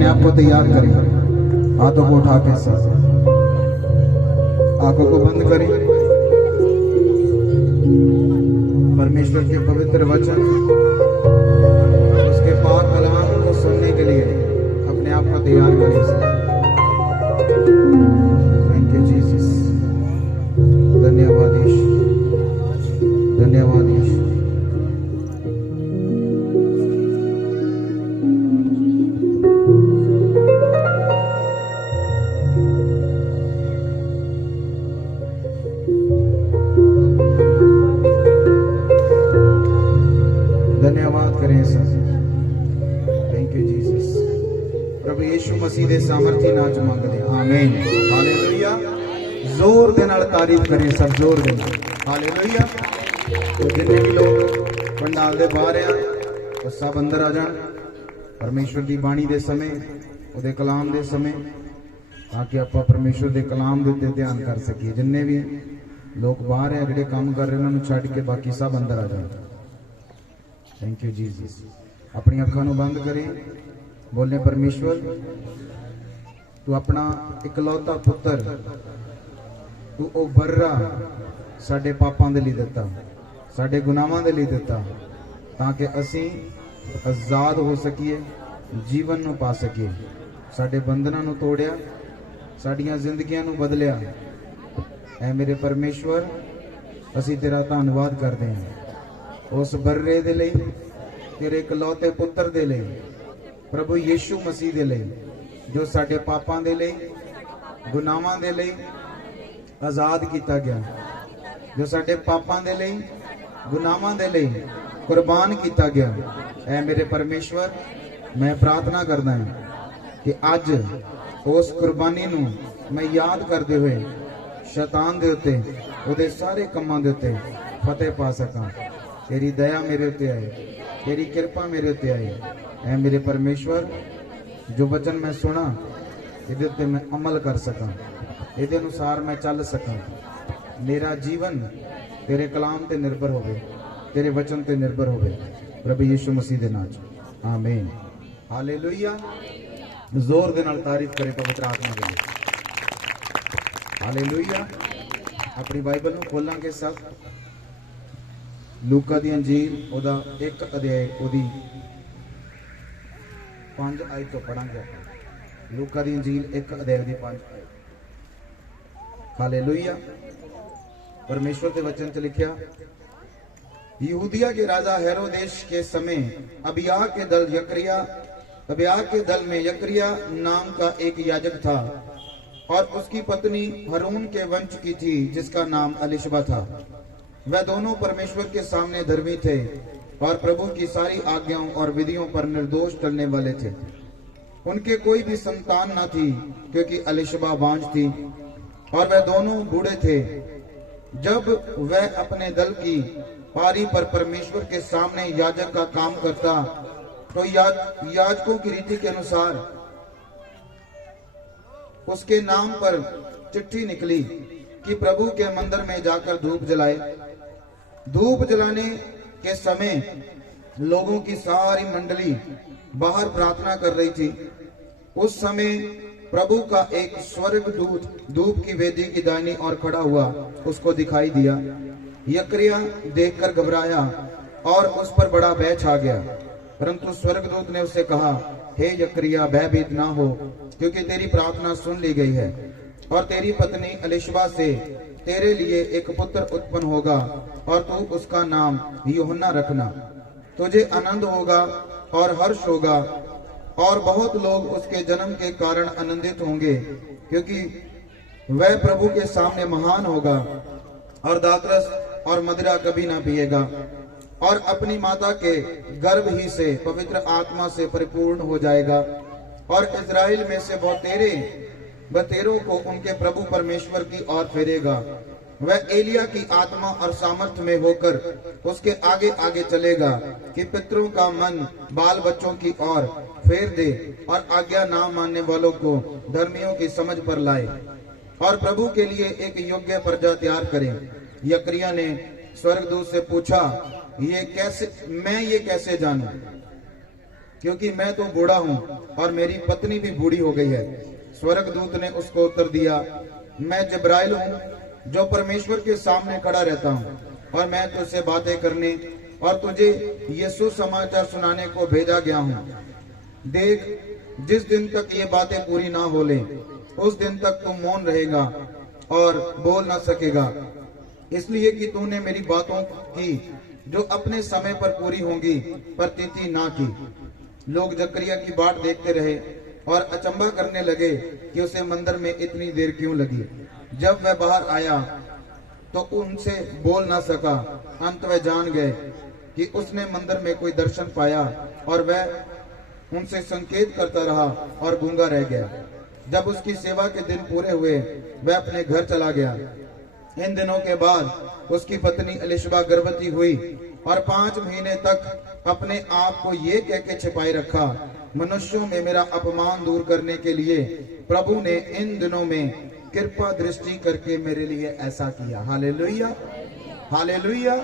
अपने आप को तैयार करें। हाथों को उठा के सब आंखों को बंद करें। परमेश्वर के पवित्र वचन, उसके पाक कलाम को सुनने के लिए अपने आप को तैयार करें। Thank you Jesus. धन्यवाद यीशु, धन्यवाद यीशु। धन्यवाद करें सर। Thank you Jesus. प्रभु यीशु मसीह दे सामर्थी नाच मंगदे। आमीन। हालेलुया। जोर दे नाल तारीफ करें सब, जोर दे नाल। हालेलुया। तो जिन्ने भी लोग पंडाल दे बाहर आ, वो सब अंदर आ जान। परमेश्वर की बाणी दे समय, ਉਹਦੇ कलाम दे समय, ताकि ਆਪਾਂ परमेश्वर ਦੇ कलाम ਦੇ ਉੱਤੇ ਧਿਆਨ ਕਰ ਸਕੀਏ। जिन्ने भी लोग बाहर है, ਜਿਹੜੇ काम कर रहे हैं, उन्होंने ਛੱਡ के बाकी सब अंदर आ जाए। Thank you Jesus. अपनी अखां नूं बंद करें। बोले परमेश्वर, तू अपना इकलौता पुत्र, तू ओ बर्रा साडे पापां दे लई दिता, साडे गुनाहां दे लई दिता, ताकि असीं आजाद हो सकीए, जीवन नूं पा सकीए। साडे बंधनां नूं तोड़िया, साडियां जिंदगियां नूं बदलिया। ऐ मेरे परमेश्वर, असीं तेरा धन्नवाद करदे हां उस बर्रे दे लई, तेरे इकलौते पुत्र दे लई, प्रभु यीशु मसीह दे लई, जो साडे पापां दे लई, गुनाहां दे लई आजाद किया गया, जो साडे पापां दे लई, गुनाहां दे लई कुर्बान किया गया। ऐ मेरे परमेश्वर, मैं प्रार्थना करदा हां कि अज उस कुर्बानी नूं मैं याद करते हुए शैतान दे उत्ते, उहदे सारे कम्मां दे उत्ते फतेह पा सकां। तेरी दया मेरे उत्ते आए, तेरी कृपा मेरे उत्ते आए। ऐ मेरे परमेश्वर, जो वचन मैं सुना, इहदे उत्ते मैं अमल कर सकां, इहदे अनुसार मैं चल सकां। मेरा जीवन तेरे कलाम ते निर्भर होवे, तेरे वचन ते निर्भर होवे। प्रभु यीशु मसीह दे नाम च आमीन। हालेलुया। जोर दे नाल तारीफ करे पवित्र आत्मा दे लिए। हालेलुया। अपनी बाइबल नूं खोलांगे सब। लूका दी अंजील ओदा 1 अध्याय ओदी 5 आयत तो पढ़ांगे। लूका दी अंजील 1 अध्याय दी 5 आयत। हालेलुया। परमेश्वर के वचन च लिखिया, यहूदिया के राजा हेरोदेश के समय अबिय्याह के दल में यकरिया नाम का एक याजक था, और उसकी पत्नी हारून के वंश की थी, जिसका नाम एलीशबा था। वह दोनों परमेश्वर के सामने धर्मी थे और प्रभु की सारी आज्ञाओं और विधियों पर निर्दोष चलने वाले थे। उनके कोई भी संतान न थी, क्योंकि एलीशबा बांझ थी और वह दोनों बूढ़े थे। जब वह अपने दल की पारी पर परमेश्वर के सामने याजक का काम करता, तो याजकों की रीति के अनुसार उसके नाम पर चिट्ठी निकली कि प्रभु के मंदिर में जाकर धूप जलाए। धूप जलाने के समय लोगों की सारी मंडली बाहर प्रार्थना कर रही थी। उस समय प्रभु का एक स्वर्गदूत धूप की वेदी की दाहिनी ओर खड़ा हुआ उसको दिखाई दिया। यकरिया देखकर घबराया और उस पर बड़ा भय छा गया। परंतु स्वर्गदूत ने उससे कहा, हे यकरिया, भयभीत ना हो, क्योंकि तेरी प्रार्थना सुन ली गई है, और तेरी पत्नी एलीशबा से तेरे लिए एक पुत्र उत्पन्न होगा, और तू उसका नाम यूहन्ना रखना। तुझे आनंद होगा और हर्ष होगा, और बहुत लोग उसके जन्म के कारण आनंदित होंगे, क्योंकि वह प्रभु के सामने महान होगा और दाखरस और मदिरा कभी ना पिएगा, और अपनी माता के गर्भ ही से पवित्र आत्मा से परिपूर्ण हो जाएगा, और इस्राएल में से बतेरों को उनके प्रभु परमेश्वर की ओर फेरेगा। वह एलिया की आत्मा और सामर्थ्य में होकर उसके आगे आगे चलेगा, कि पितरों का मन बाल बच्चों की ओर फेर दे, और आज्ञा ना मानने वालों को धर्मियों की समझ पर लाए, और प्रभु के लिए एक योग्य प्रजा तैयार करें। यकरिया ने स्वर्गदूत से पूछा, मैं ये कैसे जानूं? क्योंकि मैं तो बूढ़ा हूं और मेरी पत्नी भी बूढ़ी हो गई है। स्वर्गदूत ने उसको उत्तर दिया, मैं जब्राइल हूं जो परमेश्वर के सामने खड़ा रहता हूं, और मैं तुझसे बातें करने और तुझे यीशु समाचार सुनाने को भेजा गया हूं। देख, जिस दिन तक ये बातें पूरी ना हो ले, उस दिन तक तुम मौन रहेगा और बोल ना सकेगा, इसलिए कि तूने मेरी बातों की जो अपने समय पर पूरी होंगी प्रतीति ना की। लोग जकरिया की बाट देखते रहे और अचंभा करने लगे कि उसे मंदिर में इतनी देर क्यों लगी। जब वह बाहर आया तो उनसे बोल ना सका। अंत वह जान गए कि उसने मंदिर में कोई दर्शन पाया, और वह उनसे संकेत करता रहा और गूंगा रह गया। जब उसकी सेवा के दिन पूरे हुए, वह अपने घर चला गया। इन दिनों के बाद उसकी पत्नी एलिशबा गर्भवती हुई और 5 महीने तक अपने आप को ये कह के छिपाए रखा, मनुष्यों में मेरा अपमान दूर करने के लिए प्रभु ने इन दिनों में कृपा दृष्टि करके मेरे लिए ऐसा किया। Hallelujah, hallelujah.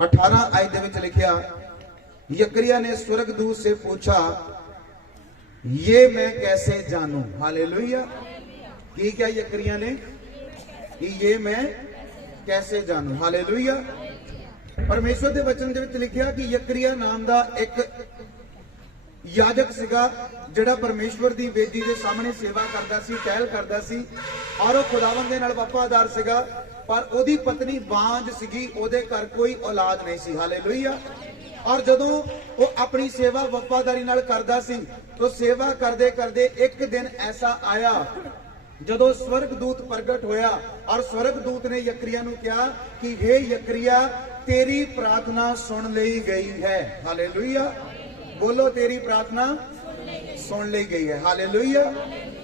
18 आयत दे विच लिखिया, यकरिया ने स्वर्गदूत से पूछा, ये मैं कैसे जानूं। हालेलुया। कि क्या यकरिया ने कि ये मैं कैसे जानूं। हालेलुया। परमेश्वर के वचन दे विच लिखिया कि यकरिया नाम दा एक याजक सीगा, जिहड़ा परमेश्वर दी वेदी दे सामने सेवा करदा सी, टहल करदा सी, और वो खुदावंद दे नाल वफादार सीगा, पर ओदी पत्नी बांझ सीगी, ओदे घर कोई औलाद नहीं सी। हालेलुया। और जदों वो अपनी सेवा वफादारी नाल करदा सी, तो सेवा करदे करदे एक दिन ऐसा आया जदों स्वर्गदूत प्रगट होया, और स्वर्गदूत ने यकरिया नूं कहा कि हे यकरिया, तेरी प्रार्थना सुन ली गई है। हालेलुया। बोलो, तेरी प्रार्थना सुन ली गई है। हालेलुया।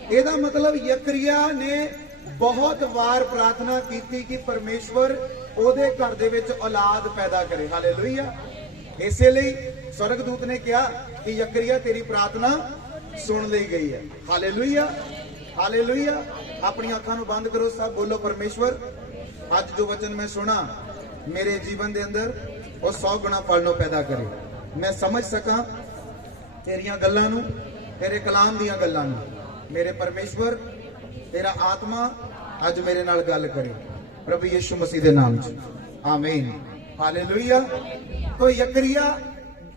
ਇਹਦਾ मतलब यकरिया ने बहुत बार प्रार्थना की कि परमेश्वर ਉਹਦੇ घर ਦੇ ਵਿੱਚ औलाद पैदा करे। हालेलुया। ਇਸੇ ਲਈ स्वर्गदूत ने कहा कि यकरिया, तेरी प्रार्थना सुन ली गई है। Hallelujah, hallelujah. अपनी अखां नूं बंद करो, सब बोलो, परमेश्वर आज जो वचन मैं सुना मेरे जीवन के अंदर वो 100 गुना फल नूं पैदा करे। मैं समझ सका तेरियां गल्लां नूं, तेरे कलाम दियां गल्लां नूं। मेरे परमेश्वर, तेरा आत्मा अज मेरे नाल गल करे, प्रभु यीशु मसीह दे नाम च, आमीन। हालेलुया। तो यकरिया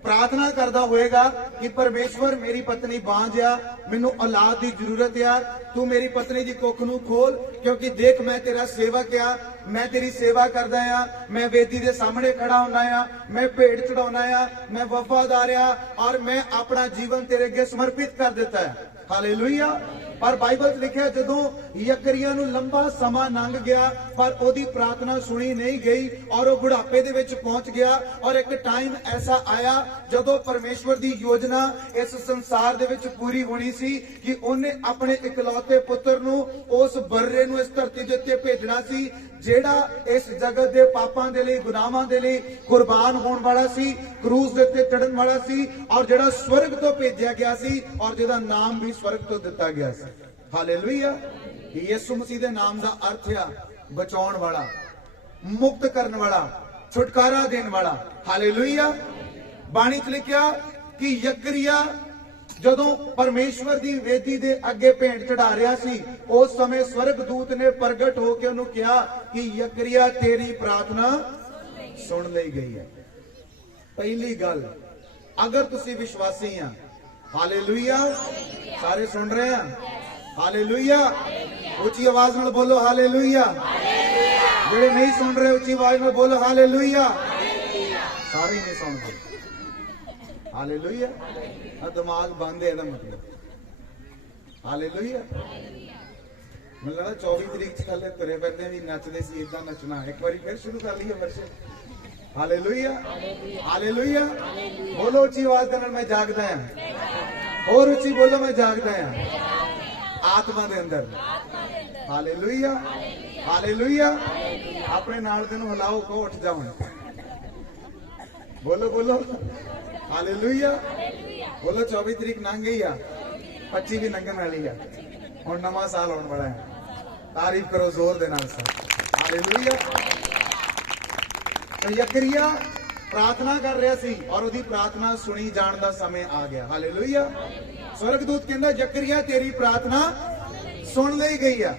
प्रार्थना करता होएगा कि परमेश्वर, मेरी पत्नी बांझ आ, मैनू औलाद की जरूरत आ, तू मेरी पत्नी की कुख नूं खोल, क्योंकि देख मैं तेरा सेवक आ, मैं तेरी सेवा करदा आ, मैं वेदी दे सामने खड़ा होना आ, मैं भेंट चढ़ाउणा आ, मैं वफादार आ, और मैं अपना जीवन तेरे अगे समर्पित कर दिता है। हालेलुया। पर बाइबल लिखिया जदों यकरिया नूं लंबा समा लंघ गया, पर ओदी प्रार्थना सुनी नहीं गई, और वो बुढ़ापे दे विच पहुंच गया। और एक टाइम ऐसा आया जदों परमेश्वर दी योजना इस संसार दे विच पूरी होनी सी कि उन्हें अपने इकलौते पुत्र नूं, उस बर्रे नूं इस धरती दे उत्ते भेजना सी, जेड़ा इस जगत दे पापां दे लई, गुनाहां दे लई कुर्बान होण वाला सी, क्रूस दे उत्ते चढ़न वाला सी, और जेड़ा स्वर्ग तो भेजा गया सी, और जिहदा नाम भी स्वर्ग तो दिता गया सी। हालेलुया। यीशु मसीह दे नाम दा अर्थ है बचाउण वाला, मुक्त करन वाला, छुटकारा देण वाला। हालेलुया। बाणी च लिखिया कि यकरिया जदों परमेश्वर दी वेदी दे अगे भेंट चढ़ा रहा सी, उस समय स्वर्गदूत ने प्रगट होकर उन्होंने कहा कि यकरिया, तेरी प्रार्थना सुन ली गई है। पहली गल, अगर तुसी विश्वासी हैं, हालेलुया, सारे सुन रहे हैं, हालेलुया, ऊंची आवाज में बोलो हालेलुया। जेड़े नहीं सुन रहे ऊंची आवाज में बोलो हालेलुया। सारे नहीं सुन रहे। हालेलुया। दिमाग बंद है, मतलब हालेलुया। मतलब लगा 24 तरीक थले तुरे फिरदे भी नचदे सी, इदां नचना। एक बार फिर शुरू कर लीए वर्षे। Hallelujah, hallelujah. बोलो ऊंची आवाज के नाल, मैं जागदा हां। और ऊंची बोलो, मैं जागदा हां आत्मा दे अंदर। Hallelujah, hallelujah. अपने नाल दे नूं हिलाओ, को उठ जाओ। बोलो बोलो हालेलुया। बोलो 24 तरीक लंघ गई आ, 25 भी लंघन वाली है, हुण नवां साल आउण वाला है। तारीफ करो जोर दे नाल। हालेलुया। तो यकरिया प्रार्थना कर रहा सी और उसकी प्रार्थना सुनी जान का समय आ गया। हालेलुया। स्वर्गदूत कहता जकरिया तेरी प्रार्थना सुन ली गई है।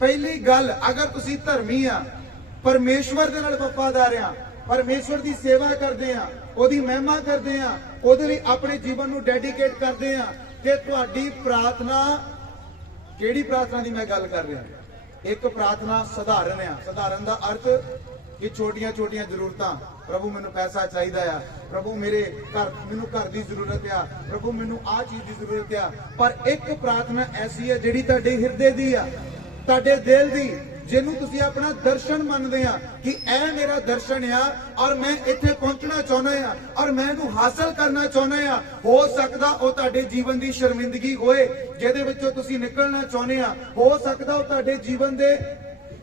पहली गल, अगर तुसी धर्मी आ, परमेश्वर दे नाल वफादार आ, परमेश्वर की सेवा करते हैं, ओदी महिमा करते हैं, ओदे लई अपने जीवन को डेडिकेट करते हैं, ते तुहाडी प्रार्थना केड़ी प्रार्थना की मैं गल कर रहा। एक प्रार्थना सधारण आ। सधारण का अर्थ कि छोटियां छोटियां जरूरतां, प्रभु मैनू पैसा चाहिए आ, प्रभु मेरे मैनू घर की जरूरत आ, प्रभु मैनू आ चीज की जरूरत आ। पर एक प्रार्थना ऐसी है जिहड़ी तुहाडे हिरदे दी आ, तुहाडे दिल दी, जिन्हों तुसी अपना दर्शन मानते हैं कि ऐ मेरा दर्शन आ और मैं इत्थे पहुंचना चाहना है और मैं इहनूं हासिल करना चाहना है। हो सकदा वो तुहाडे जीवन की शर्मिंदगी होए जिहदे विचों तुसी निकलना चाहते हैं। हो सकदा वो तुहाडे जीवन दे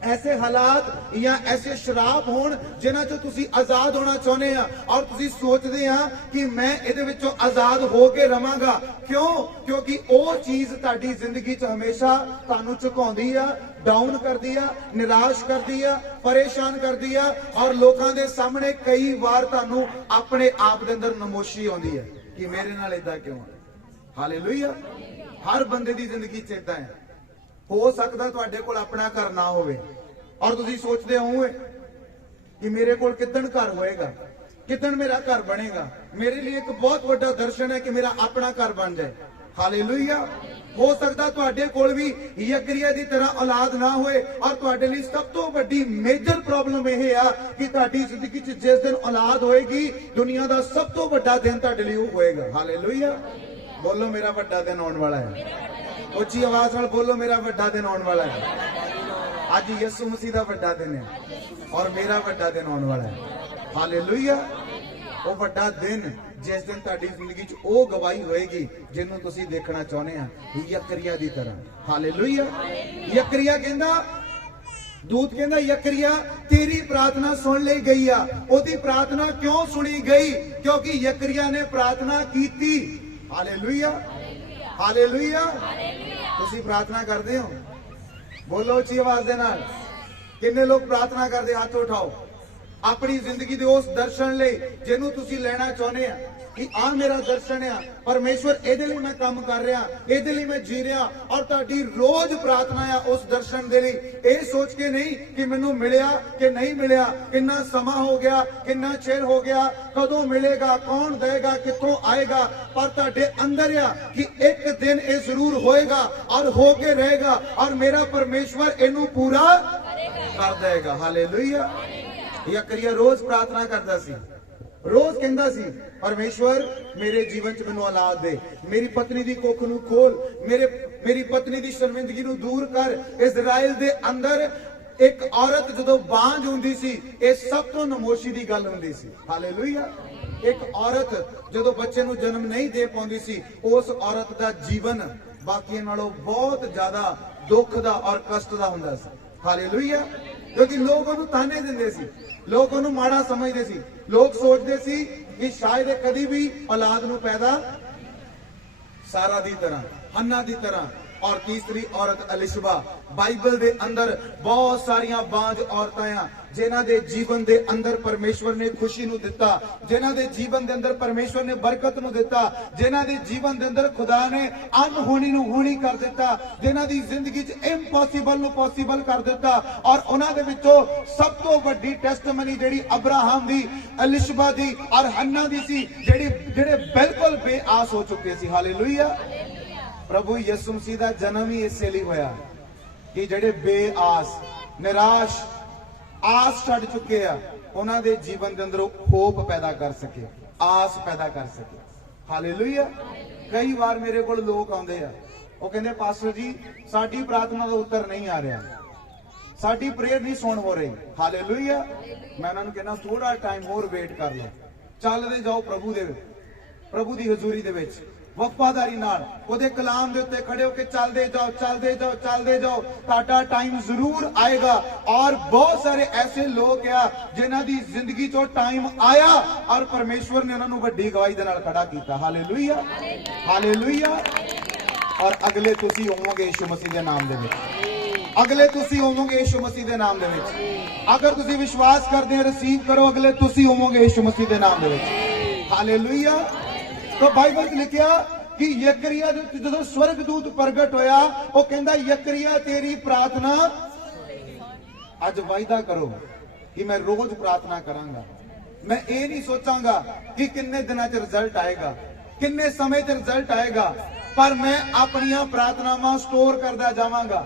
ऐसे हालात या ऐसे शराब होण जिन्हां चों तुसी आजाद होना चाहते हैं और तुसी सोचते हैं कि मैं इहदे विचों आजाद हो के रवांगा। क्यों? क्योंकि वो चीज तुहाडी जिंदगी च हमेशा तुहानूं झुकाउंदी आ, डाउन करदी आ, निराश करदी आ, परेशान करदी आ और लोकां दे सामने कई बार तुहानूं अपने आप दे अंदर नमोशी आउंदी है कि मेरे नाल इदां क्यों है। हालेलुया। हर बंदे दी जिंदगी च इदां है। हो सकता तुहाडे कोल अपना घर ना होवे और तुसीं सोचदे होवोगे कि मेरे कोल किदन घर होएगा, किदन मेरा घर बनेगा। मेरे लिए एक बहुत बड़ा दर्शन है कि मेरा अपना घर बन जाए। हालेलुया। हो सकता तुहाडे कोल भी यकरिया दी तरह औलाद ना होए और तुहाडे लिए सब तो बड़ी मेजर प्रॉब्लम यह है कि तुहाडी जिंदगी च जिस दिन औलाद होएगी दुनिया का सब तो बड़ा दिन तुहाडे लिए होएगा। हालेलुया। बोलो मेरा बड़ा दिन आने वाला है। उच्ची आवाज नाल बोलो मेरा बड़ा दिन आने वाला है। आज यसु मसीह का बड़ा दिन है और मेरा बड़ा दिन आने वाला है। हालेलुया। वो बड़ा दिन जिस दिन तुहाडी जिंदगी च वो गवाही होएगी जिन्हों तुसी देखना चाहते हैं यकरिया दी तरह। हालेलुया। यकरिया कहंदा, दूत कहंदा यकरिया तेरी प्रार्थना सुन ली गई आ। ओदी प्रार्थना क्यों सुनी गई? क्योंकि यकरिया ने प्रार्थना की थी। हालेलुया। हालेलुया। तुसी प्रार्थना करते हो? बोलो अच्छी आवाज दे नाल। किन्ने लोग प्रार्थना करते? हाथ उठाओ। अपनी जिंदगी दे उस दर्शन ले जिन्हों तुसी लेना चाहते हैं कि आ मेरा दर्शन है, परमेश्वर एदे लिए मैं काम कर रहा, एदे लिए मैं जी रहा और तुहाडी रोज प्रार्थना है उस दर्शन दे लिए। ये सोच के नहीं कि मैनू मिलिया कि नहीं मिलिया, कितना समा हो गया, कितना चिर हो गया, कदों मिलेगा, कौन देगा, कितों आएगा, पर तुहाडे अंदर आ कि एक दिन ये जरूर होएगा और हो के रहेगा और मेरा परमेश्वर इनू पूरा कर देगा। हालेलुया। यकरिया रोज प्रार्थना करता सी, रोज कहंदा सी परमेश्वर मेरे जीवन च मैनू औलाद दे, मेरी पत्नी दी कुख नू खोल, मेरी पत्नी दी शर्मिंदगी नू दूर कर। इजराइल दे अंदर एक औरत जदों बांझ हुंदी सी ये सब तो नमोशी दी गल हुंदी सी। हालेलुया। एक औरत जदों बच्चे नू जन्म नहीं दे पाउंदी सी उस औरत दा जीवन बाकी नालों बहुत ज्यादा दुख दा और कष्ट दा हुंदा सी। हालेलुया। क्योंकि लोग उन्हें ताने देंदे सी, लोग उन्हें माड़ा समझते सी, लोग सोचते सी कि शायद कदी भी औलाद नू पैदा सारा दी तरह, हन्ना दी तरह। और तीसरी औरत एलिशबा। बाइबल दे अंदर बहुत सारियां बांझ औरतां आ जिन्हां दे जीवन दे अंदर परमेश्वर ने खुशी नू दिता, जिन्हां दे जीवन दे अंदर परमेश्वर ने बरकत नू दिता, जिन्हां दे जीवन दे अंदर खुदा ने अनहोनी नू होनी कर दिता, जिन्हां दी जिंदगी च इम्पॉसिबल नू पॉसिबल कर दिता। और उन्हां दे विचों सब तो वड्डी टेस्टमनी जेहड़ी अब्राहम दी, एलिशबा दी और हन्ना दी सी, जेहड़े बिल्कुल बेआस हो चुके सी। हालेलुया। प्रभु यसु मसीह दा जन्म ही इस लिए होया कि जेडे बेआस, निराश, आस छड़ चुके आ उन्हां दे जीवन दे अंदर होप पैदा कर सके, आस पैदा कर सके। हालेलुया। कई बार मेरे कोल लोग आउंदे आ, वो कहंदे पास्टर जी साडी प्रार्थना दा उत्तर नहीं आ रहा, साडी प्रेयर नहीं सुन हो रही। हालेलुया। मैं उन्हां नूं कहना थोड़ा टाइम होर वेट कर लो, चलदे जाओ प्रभु दी हजूरी दे विच वफादारी नाल ओदे कलाम दे उत्ते खड़े होके चलदे जाओ, चलदे जाओ, चलदे जाओ। ताड़ा टाइम जरूर आएगा। और बहुत सारे ऐसे लोग आ जिन्हां दी जिंदगी चो टाइम आया और परमेश्वर ने उन्हां नूं वड्डी गवाही दे नाल खड़ा कीता। हालेलुया। हालेलुया। और अगले तुसी होवोगे यीशु मसीह दे नाम दे विच। अगले तुसी होवोगे यीशु मसीह दे नाम दे विच। अगर तुसी विश्वास करदे हो रिसीव करो, अगले तुसी होवोगे यीशु मसीह दे नाम दे विच। हालेलुया। तो बाइबल च लिखिया कि यकरिया जो स्वर्गदूत प्रगट होया, वो कहंदा यकरिया तेरी प्रार्थना अज वायदा करो कि मैं रोज प्रार्थना करांगा। मैं ये नहीं सोचांगा कि किन्ने दिनां च रिजल्ट आएगा, किन्ने समय च रिजल्ट आएगा, पर मैं अपनियां प्रार्थनावां स्टोर करदा जावांगा,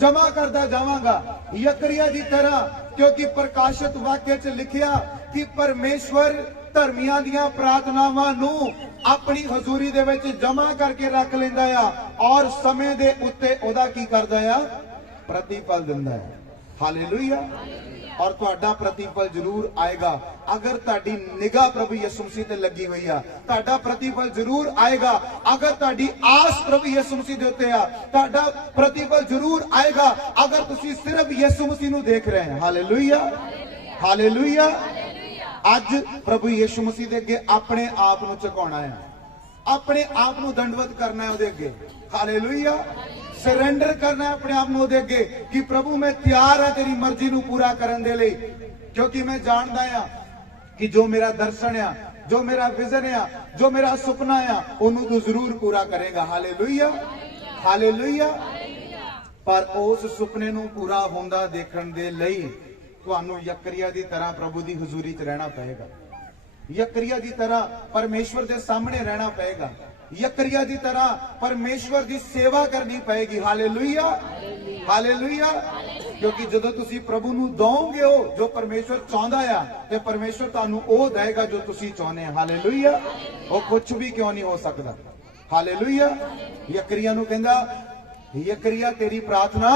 जमा करदा जावांगा यकरिया की तरह। क्योंकि प्रकाशित वाक्य च लिखिया कि परमेश्वर धर्मियां दियां प्रार्थनावां नूं अपनी हजूरी दे विच जमा करके रख लैंदा आ और समय दे उत्ते ओदा की करदा आ, प्रतिफल दिंदा है। हालेलुया। और तुहाडा प्रतिफल जरूर आएगा अगर तुहाडी निगाह प्रभु यीशु मसीह ते लगी हुई आ। तुहाडा प्रतिफल जरूर आएगा अगर तुहाडी आस प्रभु यीशु मसीह दे उत्ते आ। तुहाडा प्रतिफल जरूर आएगा अगर तुसी सिर्फ यीशु मसीह नूं देख रहे हैं। Hallelujah, hallelujah. अज प्रभु यीशु मसीह दे अगे अपने आप नूं झुकाउणा है, अपने आप नूं दंडवत करना है ओदे अगे। हालेलुया। सरेंडर करना है अपने आप नूं ओदे अगे कि प्रभु मैं तैयार हां तेरी मर्जी नूं पूरा करन दे लई। क्योंकि मैं जानदा हां कि जो मेरा दर्शन आ, जो मेरा विजन आ, जो मेरा सुपना आ, ओनू तू जरूर पूरा करेगा। Hallelujah, hallelujah. पर उस सुपने नूं पूरा होंदा देखण दे लई तुहानू यकरिया दी तरह प्रभु दी हुजूरी च रहना पएगा, यकरिया दी तरह परमेश्वर दे सामने रहना पएगा, यकरिया दी तरह परमेश्वर दी सेवा करनी पएगी। Hallelujah, hallelujah. क्योंकि जदों तुसी प्रभु नूं दोगे हो जो परमेश्वर चाहता है, ते परमेश्वर तुहानू ओ देगा जो तुसी चाहते हैं। हालेलुया। वो कुछ भी क्यों नहीं हो सकता। हालेलुया। यकरिया नूं कहंदा यकरिया तेरी प्रार्थना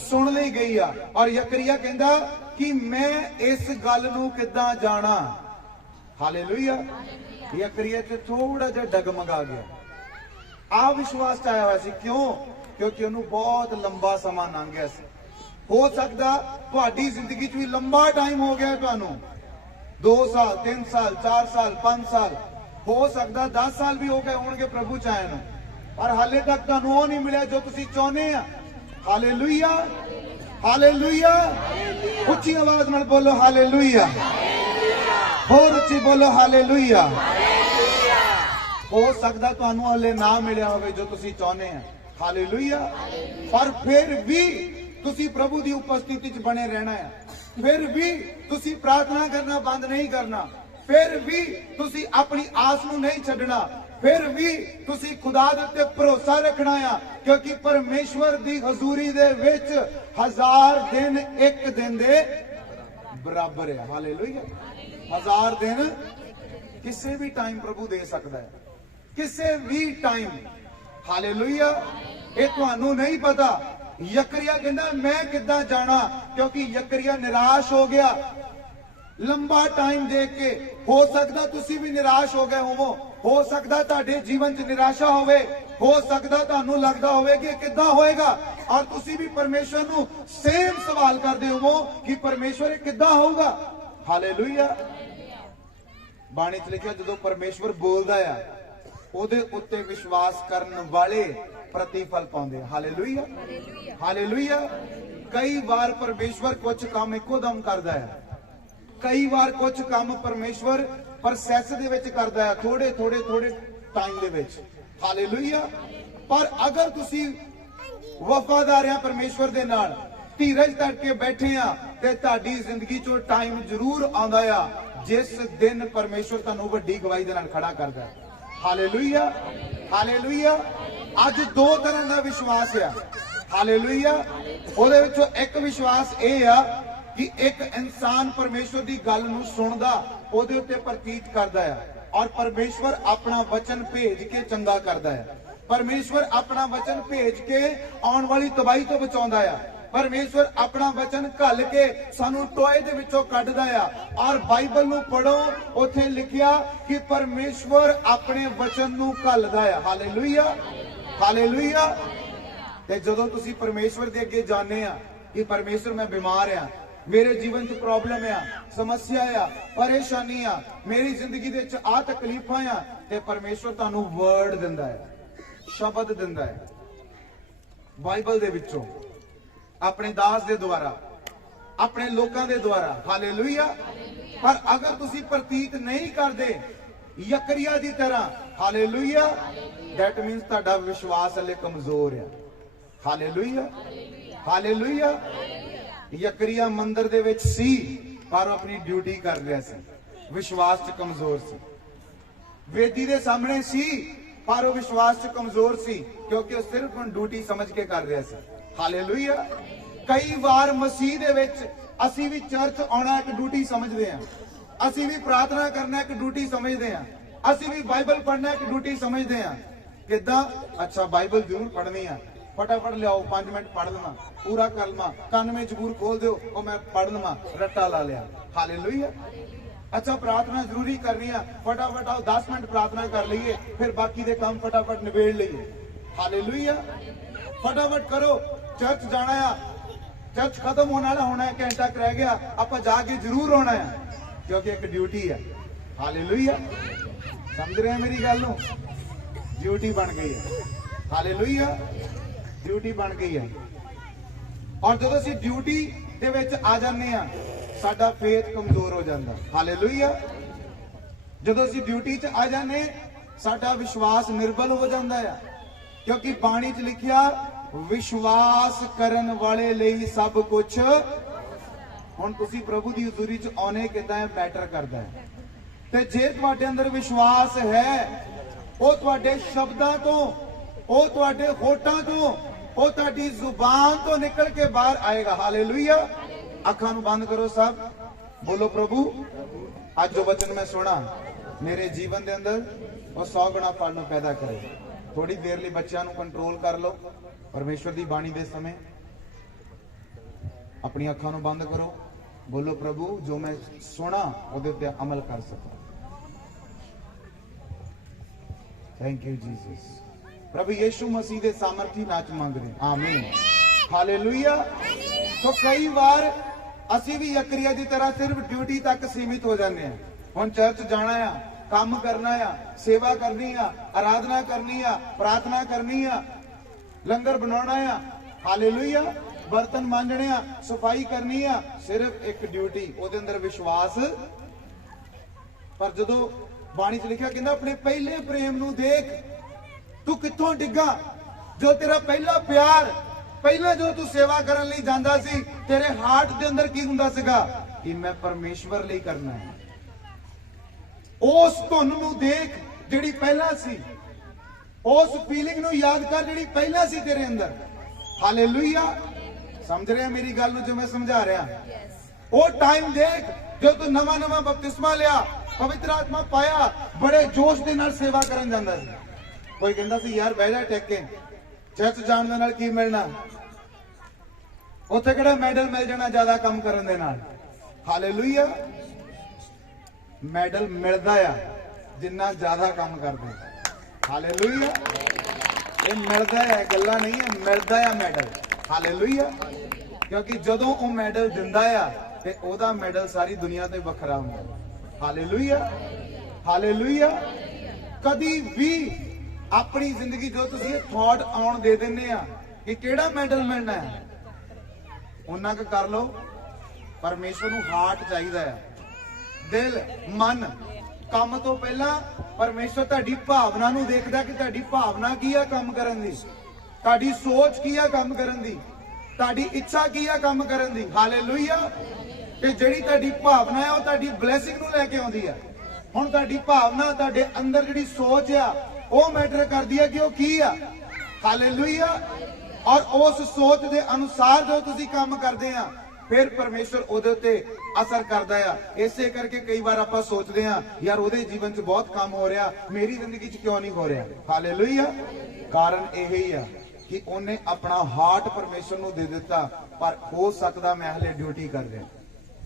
सुन ली गई आ। और यकरिया कहंदा कि मैं इस गल नूं किदां जाना। हालेलुया। यकरिया च थोड़ा जिहा डगमगा गया, अविश्वास आया हुआ सी। क्यों? क्योंकि उन्होंने बहुत लंबा समा लंघ गया सी। हो सकता तुहाडी जिंदगी च भी लंबा टाइम हो गया, तुहानू 2 साल 3 साल 4 साल 5 साल, हो सकता 10 साल भी हो गए होंगे प्रभु चाहे नूं, पर हाले तक तुहानू वो नहीं मिला जो तुसी चाहुंदे आ। Hallelujah, hallelujah. उच्ची आवाज नाल बोलो हालेलुया, होर उच्ची बोलो हालेलुया। हो सकता तुहानू हाले ना मिलिया होवे जो तुसी चाहुंदे हैं। हालेलुया। पर फिर भी तुसी प्रभु की उपस्थिति च बने रहना है, फिर भी तुसी प्रार्थना करना बंद नहीं करना, फिर भी तुसी अपनी आस नूं नहीं छड्डना, फिर भी तुसी खुदा दे उत्ते भरोसा रखना है। क्योंकि परमेश्वर दी हजूरी दे विच 1000 दिन एक दिन दे बराबर है। हालेलुया। 1000 दिन किसी भी टाइम प्रभु दे सकता है, किसी भी टाइम। हालेलुया। ये तुहानू नहीं पता। यकरिया कहंदा मैं किद्दां जाना, क्योंकि यकरिया निराश हो गया लंबा टाइम देख के। हो सकता तुसी भी निराश हो गए हो सकता तुहाडे जीवन च निराशा होवे, हो सकता तुहानू लगदा होवे कि किद्दां होएगा, और तुसी भी परमेश्वर नू सेम सवाल करदे हो कि परमेश्वर किद्दां होगा। हालेलुया। बाणी च लिखिया जदों परमेश्वर बोलदा आ ओदे उत्ते विश्वास करन वाले प्रतिफल पाउंदे। Hallelujah, hallelujah. कई बार परमेश्वर कुछ काम इको दम करदा है, कई बार कुछ काम परमेश्वर प्रोसैस दे विच करदा है, थोड़े थोड़े थोड़े टाइम दे विच। हालेलुया। पर अगर तुसी वफादार हैं परमेश्वर दे नाल, धीरज करके बैठे आ, ते तुहाडी जिंदगी चों टाइम जरूर आंदा आ जिस दिन परमेश्वर तुहानू वड्डी गवाही दे नाल खड़ा करदा है। Hallelujah, hallelujah. अज 2 तरह का विश्वास है। हालेलुया। ਉਹਦੇ ਵਿੱਚੋਂ एक विश्वास ਇਹ ਆ कि एक इंसान परमेश्वर की गल नूं सुनदा, ਉਹਦੇ ਉੱਤੇ ਪ੍ਰਤੀਤ करदा है, और परमेश्वर अपना वचन भेज के चंगा करदा है, परमेश्वर अपना वचन भेज के आने वाली तबाही तो बचाउंदा है, परमेश्वर अपना वचन घल के सानू टोए दे विचों कढदा आ। और बाइबल नूं पढ़ो, उत्थे लिखिया कि परमेश्वर अपने वचन नूं घलदा आ। Hallelujah, hallelujah. ते जदों तुसी परमेश्वर दे अगे जाने आ कि परमेश्वर मैं बीमार आ, मेरे जीवन च प्रॉब्लम आ, समस्या आ, परेशानी आ, मेरी जिंदगी दे च आ तकलीफां आ, ते परमेश्वर तुहानू वर्ड दिंदा है, शब्द दिंदा है बाइबल दे विचों अपने दास दे द्वारा, अपने लोकां दे द्वारा। हालेलुया। पर अगर तुसी प्रतीत नहीं करदे यकरिया दी तरह, हालेलुया, दैट मीन्स तुहाडा विश्वास हले कमजोर है। Hallelujah, hallelujah. यकरिया मंदिर दे विच सी पर अपनी ड्यूटी कर रहा सी, विश्वास च कमजोर सी। वेदी दे सामने सी पर वो विश्वास च कमजोर सी, क्योंकि वो सिर्फ ड्यूटी समझ के कर रहा सी। हालेलुया। कई बार मसीह दे विच असी भी चर्च आना एक ड्यूटी समझते हैं, असी भी प्रार्थना करना एक ड्यूटी समझते हैं, असी भी बाइबल पढ़ना एक ड्यूटी समझते हैं। किदां? अच्छा बाइबल जरूर पढ़नी है, फटाफट लियाओ 5 मिनट पढ़ लवा, पूरा कर लवा, कान में जरूर खोल दो और मैं पढ़ लवा, रट्टा ला लिया। हालेलुया। अच्छा प्रार्थना जरूरी करनी है, फटाफट आओ 10 मिनट प्रार्थना कर लीए, फिर बाकी दे काम फटाफट निबेड़ लीए। हालेलुया। फटाफट करो, चर्च जाना है, चर्च खत्म होने वाला होना है, घंटा रह गया, आप जाके जरूर होना है, क्योंकि एक ड्यूटी है। हालेलुया। समझ रहे हैं मेरी गल नूं? ड्यूटी बन गई है। हालेलुया। ड्यूटी बन गई है। और जब असीं ड्यूटी दे विच आ जाने आ, साडा फेथ कमजोर हो जाता। हालेलुया। जब असीं ड्यूटी च आ जाने, साडा विश्वास निर्बल हो जाता है, क्योंकि बाणी च लिखिया विश्वास करन वाले लई सब कुछ। हुण तुसीं प्रभु दी हज़ूरी च आउने किदां मैटर करदा है। ते जे तुहाडे अंदर विश्वास है, वो तुहाडे शब्दां तो, वो तुहाडे होठां तो, वो तुहाडी जुबान तो निकल के बाहर आएगा। हालेलुया। अखां नूं बंद करो सब, बोलो प्रभु आज जो वचन मैं सुना मेरे जीवन के अंदर वो 100 गुना फल नूं पैदा करे। थोड़ी देर लिए बच्चों नूं कंट्रोल कर लो। परमेश्वर की बाणी दे समय अपनी अखां नूं बंद करो, बोलो प्रभु जो मैं सुना उहदे ते अमल कर सकां। Thank you Jesus. प्रभु यीशु मसीह के सामर्थी नाच मंगदे। आमीन। हालेलुया। तो कई बार असी भी यकरिया की तरह सिर्फ ड्यूटी तक सीमित हो जाते हैं। हुण चर्च जाना है, काम करना है, सेवा करनी है, आराधना करनी है, प्रार्थना करनी है, लंगर बनाना है, हालेलुया, बर्तन मांजने है, सफाई करनी है, सिर्फ एक ड्यूटी, उहदे अंदर विश्वास। पर जदों बाणी च लिखिया कहंदा अपने पहले प्रेम नूं देख, तू कित्थों डिग्गा, जो तेरा पहला प्यार, पहले जो तू सेवा करन लई जांदा सी, तेरे हार्ट दे अंदर की हुंदा सीगा कि मैं परमेश्वर लई करना है। उस धुन नूं देख जिहड़ी पहला सी, उस फीलिंग नूं याद कर जिहड़ी पहला सी तेरे अंदर। हालेलुया। समझ रहे हैं मेरी गल नूं जो मैं समझा रहा? वो टाइम देख जो तू नवा नवा बपतिस्मा लिया, पवित्र आत्मा पाया, बड़े जोश दे नाल सेवा करन जांदा सी। कोई कहंदा सी यार बह जा टेक के, चर्च जाण दे नाल की मिलना, उत्थे किहड़ा मैडल मिल जाना ज्यादा काम करन दे नाल। हालेलुया। मैडल मिलदा आ जिन्ना ज्यादा काम करदे। हालेलुया। ये मिलदा है, गल्लां नहीं है, मिलदा है मैडल। हालेलुया। क्योंकि जदों वो मैडल दिंदा आ ते ओहदा मैडल सारी दुनिया ते वखरा हुंदा। हालेलुया। हालेलुया। कदी भी अपनी जिंदगी जो तुसीं थॉट आउण दे दिंदे आ कि किहड़ा मैडल मिलना है, उन्ना क कर लो। परमेश्वर नूं हार्ट चाहिदा है, दिल, मन। काम तो पहला परमेश्वर तुहाडी भावना नूं देखदा कि तुहाडी भावना की है काम करन दी, तुहाडी सोच की है काम करन दी, तुहाडी इच्छा की है काम करन दी। हालेलुया। कि जिहड़ी तुहाडी भावना है वो तुहाडी ब्लैसिंग नूं लैके आउंदी है। हुण तुहाडी भावना, तुहाडे अंदर जिहड़ी सोच आ वो मैटर करदी है कि वो की आ। हालेलुया। और उस सोच के अनुसार जो तुसीं काम करते हैं, फिर परमेश्वर उहदे ते असर करदा है। इसे करके कई बार आपां सोचते हैं यार उहदे जीवन च बहुत काम हो रहा, मेरी जिंदगी च क्यों नहीं हो रहा। हालेलुया। कारण यही है कि उन्हें अपना हार्ट परमेश्वर नूं दे दिता, पर हो सकता मैं हले ड्यूटी कर रहा।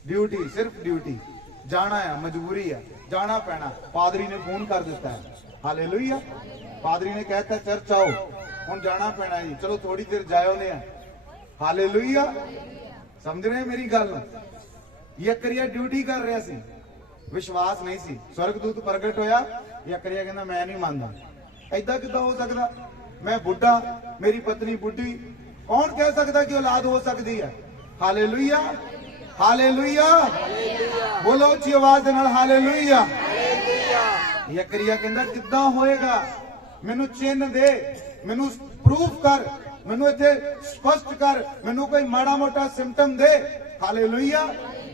ड्यूटी, सिर्फ ड्यूटी, जाना है, मजबूरी है, जाना पैना। पादरी ने फोन कर दिता है। हालेलुया। पादरी ने कहता चर्च आओ, हुण जाना पैना जी, चलो थोड़ी देर जाओ ने। हालेलुया। समझ रहे हैं मेरी गल? यकरिया ड्यूटी कर रहा सी, विश्वास नहीं सी। स्वर्गदूत प्रगट होया, यकरिया कहंदा मैं नहीं मानदा। ऐदां किदां हो सकदा? मैं बुढ़ा, मेरी पत्नी बुढ़ी, कौन कह सकता कि औलाद हो सकती है? हालेलुया, हालेलुया, बोलो उच्ची आवाज दे नाल हालेलुया। यकरिया कहंदा किद्दां होएगा? मैनू चिन्ह दे, मैनू प्रूफ कर, मैनू इत्थे स्पष्ट कर, मैनू कोई माड़ा मोटा सिम्पटम दे। हालेलुया।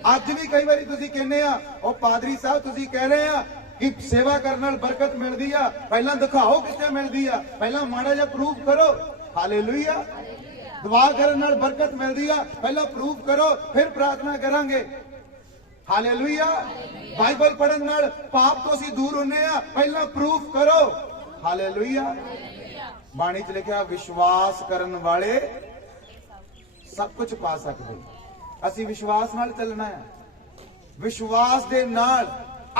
अज भी कई बारी तुसीं कहने आ ओ पादरी साहब तुसीं कह रहे आ कि सेवा करने नाल बरकत मिलदी आ, पहला दिखाओ कित्थे मिलदी आ, पहला माड़ा जिहा प्रूफ करो। हालेलुया। दुआ करने नाल बरकत मिलदी आ, पहला प्रूफ करो फिर प्रार्थना करांगे। हालेलुया। बाइबल पढ़न नाल पाप तो असीं दूर होने आ, पहला प्रूफ करो। हालेलुया। बाणी च लिखिया विश्वास करन वाले सब कुछ पा सकदे। ਅਸੀਂ ਵਿਸ਼ਵਾਸ ਨਾਲ ਚੱਲਣਾ ਹੈ, ਵਿਸ਼ਵਾਸ ਦੇ ਨਾਲ,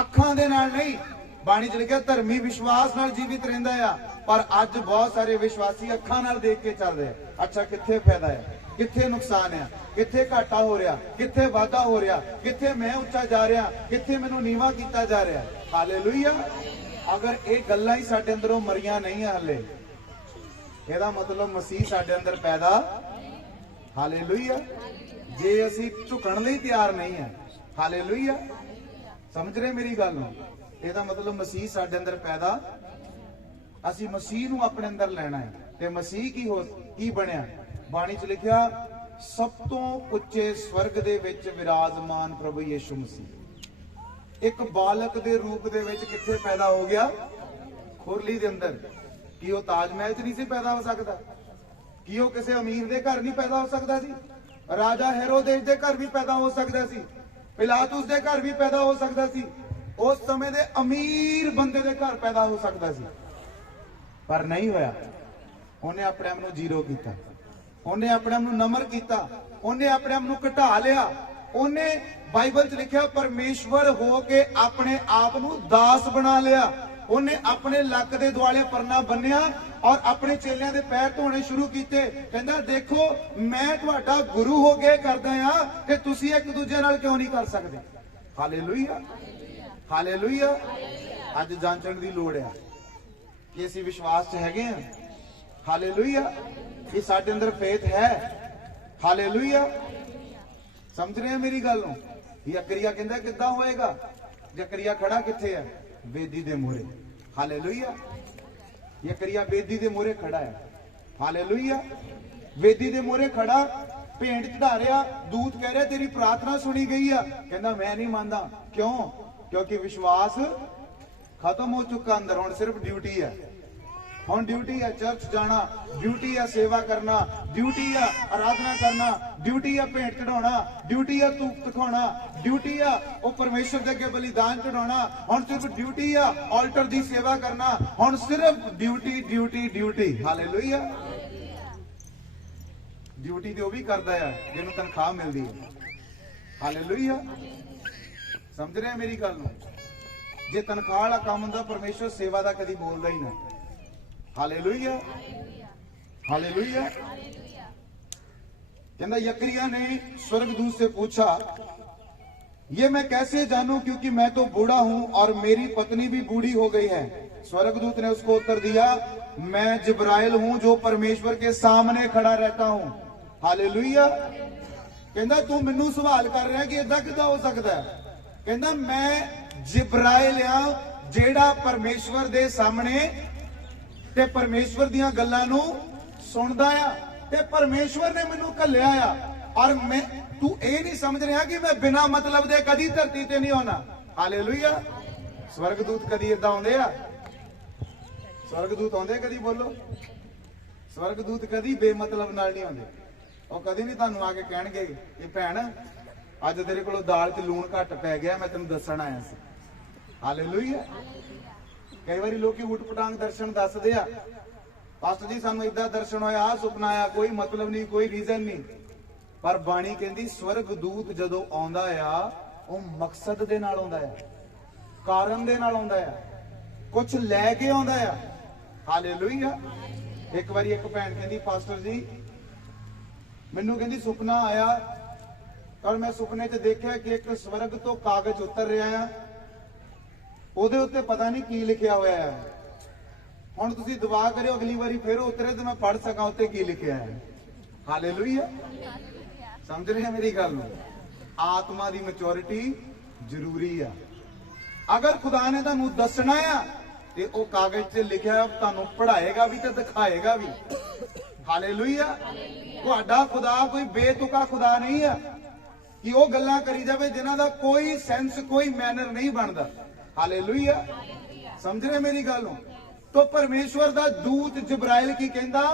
ਅੱਖਾਂ ਦੇ ਨਾਲ ਨਹੀਂ। ਬਾਣੀ ਚ ਲਿਖਿਆ ਧਰਮੀ ਵਿਸ਼ਵਾਸ ਨਾਲ ਜੀਵਿਤ ਰਹਿੰਦਾ ਆ, ਪਰ ਅੱਜ ਬਹੁਤ ਸਾਰੇ ਵਿਸ਼ਵਾਸੀ ਅੱਖਾਂ ਨਾਲ ਦੇਖ ਕੇ ਚੱਲ ਰਹੇ ਆ। ਅੱਛਾ ਕਿੱਥੇ ਫਾਇਦਾ ਹੈ, ਕਿੱਥੇ ਨੁਕਸਾਨ ਹੈ, ਕਿੱਥੇ ਘਾਟਾ ਹੋ ਰਿਹਾ, ਕਿੱਥੇ ਵਾਧਾ ਹੋ ਰਿਹਾ, ਕਿੱਥੇ ਮੈਂ ਉੱਚਾ ਜਾ ਰਿਹਾ, ਕਿੱਥੇ ਮੈਨੂੰ ਨੀਵਾਂ ਕੀਤਾ ਜਾ ਰਿਹਾ। ਹਾਲੇਲੂਇਆ। ਅਗਰ ਇਹ ਗੱਲਾਂ ਹੀ ਸਾਡੇ ਅੰਦਰੋਂ ਮਰੀਆਂ ਨਹੀਂ ਆ ਹਲੇ, ਇਹਦਾ ਮਤਲਬ ਮਸੀਹ ਸਾਡੇ ਅੰਦਰ ਪੈਦਾ। ਹਾਲੇਲੂਇਆ। जे असी झुकण लई तैयार नहीं है। हालेलुया। समझ रहे मेरी गल नूं? ਇਹਦਾ मतलब मसीह साडे अंदर पैदा, ਅਸੀਂ मसीह ਨੂੰ ਆਪਣੇ ਅੰਦਰ ਲੈਣਾ ਹੈ। ਤੇ ਮਸੀਹ ਕੀ ਬਣਿਆ? ਬਾਣੀ ਚ ਲਿਖਿਆ ਸਭ ਤੋਂ ਉੱਚੇ ਸਵਰਗ ਦੇ ਵਿੱਚ ਵਿਰਾਜਮਾਨ ਪ੍ਰਭੂ ਯਿਸੂ ਮਸੀਹ ਇੱਕ ਬਾਲਕ ਦੇ ਰੂਪ ਦੇ ਵਿੱਚ ਕਿੱਥੇ ਪੈਦਾ ਹੋ ਗਿਆ? ਖੁਰਲੀ ਦੇ ਅੰਦਰ। ਕੀ ਉਹ ਤਾਜ ਮਹਿਲ ਚ ਨਹੀਂ ਸੀ ਪੈਦਾ ਹੋ ਸਕਦਾ? ਕੀ ਉਹ ਕਿਸੇ ਅਮੀਰ ਦੇ ਘਰ ਨਹੀਂ ਪੈਦਾ ਹੋ ਸਕਦਾ ਸੀ? राजा हेरोदेस दे घर भी पैदा हो सकता सी, पिलातुस दे घर भी पैदा हो सकता सी, उस समय दे अमीर बंदे दे घर पैदा हो सकता सी, पर नहीं होया। उन्हें अपने आप नूं जीरो कीता, उन्हें अपने आप नूं नम्र कीता, उन्हें अपने आप नूं घटा लिया। उन्हें बाइबल च लिखिया परमेश्वर हो के अपने आप नूं दास बना लिया। उन्हें अपने लक दे दुआले परना बन्निया और अपने चेलियां दे पैर धोने शुरू कीते। कहंदा देखो मैं तुहाडा गुरु हो के करदा हां ते तुसीं एक दूजे नाल क्यों नहीं कर सकदे? Hallelujah, hallelujah. अज जांचण दी लोड़ है कि असीं विश्वास च हैगे हां। हालेलुया। कि साडे अंदर फेथ है। हालेलुया। समझ रहे हैं मेरी गल नूं? यकरिया कहंदा किद्दां होएगा? यकरिया खड़ा कित्थे है? वेदी दे मूहरे। हालेलुया। यकरिया वेदी दे मूहरे खड़ा है। हालेलुया। वेदी दे मूहरे खड़ा भेंट चढ़ा रहा, दूत कह रहा तेरी प्रार्थना सुनी गई है। कहना मैं नहीं मानता। क्यों? क्योंकि विश्वास खत्म हो चुका अंदर, हुण सिर्फ ड्यूटी है। हुण ड्यूटी है चर्च जाना, ड्यूटी है सेवा करना, ड्यूटी है आराधना करना, ड्यूटी है भेंट चढ़ाना, ड्यूटी है धूप दिखाना, ड्यूटी है वो परमेश्वर के अगे बलिदान चढ़ाना। हुण सिर्फ ड्यूटी है ऑल्टर की सेवा करना। हुण सिर्फ duty duty duty. Hallelujah. Duty तो भी करता है जिन्होंने तनख्वाह मिलती है। हालेलुया। समझ रहे हैं मेरी गल नूं? जे तनख्वाह वाला काम हुंदा परमेश्वर सेवा का कदी बोलदा ही ना। Hallelujah, hallelujah. कहता यकरिया ने स्वर्गदूत से पूछा ये मैं कैसे जानूं क्योंकि मैं तो बूढ़ा हूं और मेरी पत्नी भी बूढ़ी हो गई है। स्वर्गदूत ने उसको उत्तर दिया मैं जिब्राइल हूं जो परमेश्वर के सामने खड़ा रहता हूं। हालेलुया। कहता तू मैनू सवाल कर रहा है कि इदा किदा हो सकता है? कहता मैं जिब्राइल हां जेड़ा परमेश्वर दे सामने ते परमेश्वर दियां गल्लां नूं सुनदा आ ते परमेश्वर ने मैनू घल्लिया आ। और मैं तू ये नहीं समझ रहा कि मैं बिना मतलब दे कदी धरती ते नहीं होना। हालेलुया। स्वर्गदूत कदी इदां आउंदे आ? स्वर्गदूत आउंदे कदी? बोलो। स्वर्गदूत कदी बेमतलब नाल नहीं आउंदे। ਉਹ ਕਦੀ ਨਹੀਂ ਤੁਹਾਨੂੰ ਆ ਕੇ ਕਹਿਣਗੇ ਕਿ ਭੈਣ ਅੱਜ ਤੇਰੇ ਕੋਲੋਂ ਦਾਲ 'ਚ ਲੂਣ ਘੱਟ ਪੈ ਗਿਆ ਮੈਂ ਤੈਨੂੰ ਦੱਸਣ ਆਇਆ ਸੀ। ਹਾਲੇਲੂਇਆ। ਕਈ ਵਾਰੀ ਲੋਕੀ ਉਟਪਟਾਂਗ ਦਰਸ਼ਨ ਦੱਸਦੇ ਆ, ਪਾਸਟਰ ਜੀ ਸਾਨੂੰ ਇਦਾਂ ਦਰਸ਼ਨ ਹੋਇਆ, ਆ ਸੁਪਨਾ ਆਇਆ, ਕੋਈ ਮਤਲਬ ਨਹੀਂ, ਕੋਈ ਰੀਜ਼ਨ ਨਹੀਂ। ਪਰ ਬਾਣੀ ਕਹਿੰਦੀ ਸਵਰਗਦੂਤ ਜਦੋਂ ਆਉਂਦਾ ਆ ਉਹ ਮਕਸਦ ਦੇ ਨਾਲ ਆਉਂਦਾ ਆ, ਕਾਰਨ ਦੇ ਨਾਲ ਆਉਂਦਾ ਆ, ਕੁਝ ਲੈ ਕੇ ਆਉਂਦਾ ਆ। ਹਾਲੇਲੂਇਆ। ਇੱਕ ਵਾਰੀ ਇੱਕ ਭੈਣ ਕਹਿੰਦੀ ਪਾਸਟਰ ਜੀ ਮੈਨੂੰ ਕਹਿੰਦੀ ਸੁਪਨਾ ਆਇਆ ਔਰ ਮੈਂ ਸੁਪਨੇ 'ਚ ਦੇਖਿਆ ਕਿ ਇੱਕ ਸਵਰਗ ਤੋਂ ਕਾਗਜ਼ ਉਤਰ ਰਿਹਾ ਆ, ਉਹਦੇ ਉੱਤੇ ਪਤਾ ਨਹੀਂ ਕੀ ਲਿਖਿਆ ਹੋਇਆ ਹੈ। ਹੁਣ ਤੁਸੀਂ ਦੁਆ ਕਰਿਓ ਅਗਲੀ ਵਾਰੀ ਫਿਰ ਉਤਰੇ ਤੇ ਮੈਂ ਪੜ੍ਹ ਸਕਾਂ ਉੱਤੇ ਕੀ ਲਿਖਿਆ ਹੈ। हालेलुया। समझ रहे हैं मेरी गल नूं? आत्मा दी मैच्योरिटी जरूरी आ। अगर खुदा ने तुहानूं दसना आ ते ओ कागज ते लिखिआ तुहानूं पढ़ाएगा भी ते दिखाएगा भी। हालेलुया। तुहाडा खुदा कोई बेतुका खुदा नहीं है कि वो गल्लां करी जावे जिन्हां दा कोई सेंस कोई मैनर नहीं बनदा। हालेलुया। समझ रहे मेरी गल नूं? तो परमेश्वर दा दूत जिब्राइल की कहंदा,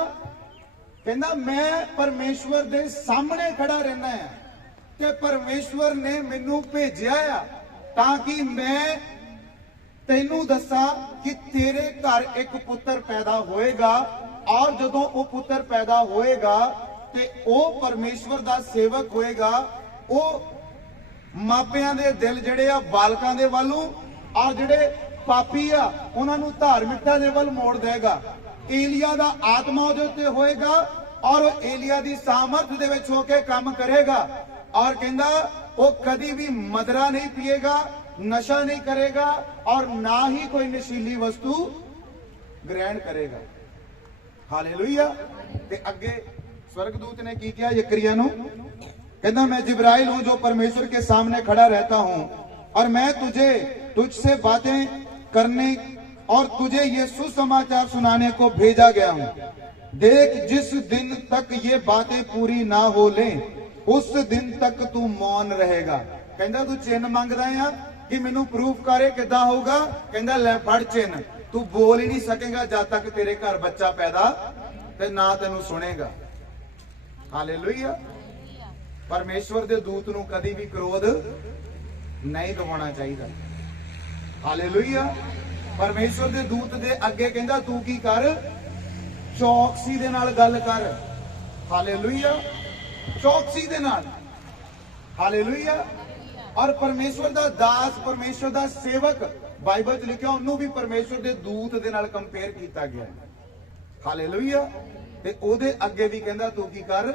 कहंदा मैं परमेश्वर दे सामने खड़ा रहना है ते परमेश्वर ने मैनू भेजिया आ ताकि मैं तैनू दसा कि तेरे घर एक पुत्र पैदा होएगा और जदों वो पुत्र पैदा होएगा ते वो परमेश्वर दा सेवक होएगा। वो मापियां दे दिल जड़े आ बालकां दे वालों और जड़े पापी आ उन्हां नू धार्मिकता दे वल मोड़ देगा। एलिया दा आत्मा उहदे उत्ते होएगा और वो एलिया दी सामर्थ दे विच होके काम करेगा। और कहंदा वो कभी भी मदरा नहीं पिएगा, नशा नहीं करेगा और ना ही कोई नशीली वस्तु ग्रहण करेगा। हालेलुया। ते अगे स्वर्गदूत ने की किया यकरिया नू, कहंदा मैं जिब्राइल हूं जो परमेश्वर के सामने खड़ा रहता हूं और मैं तुझसे बातें करने और तुझे ये सुसमाचार सुनाने को भेजा गया हूं। देख जिस दिन तक ये बातें पूरी ना हो ले उस दिन तक तू मौन रहेगा। कहंदा तू चिन्ह मंगदा है कि मैनू प्रूफ करे किदा होगा। कहंदा ले फड़ चिन्ह, तू बोल ही नहीं सकेगा जब तक तेरे घर बच्चा पैदा ते ना तेनू सुनेगा। हालेलुया। परमेश्वर दे दूत नू कदी भी क्रोध नहीं दिखाना चाहिए। हालेलुया। परमेश्वर दे दूत दे अगे कहंदा तू की कर, चौकसी दे नाल गल कर। हालेलुया। चौकसी दे नाल। हालेलुया। और परमेश्वर दा दास, परमेश्वर दा सेवक, बाइबल च लिखिआ उन्होंने भी परमेश्वर दे दूत दे नाल कंपेयर किया गया। हालेलुया। ते ओदे अगे भी कहंदा तू की कर,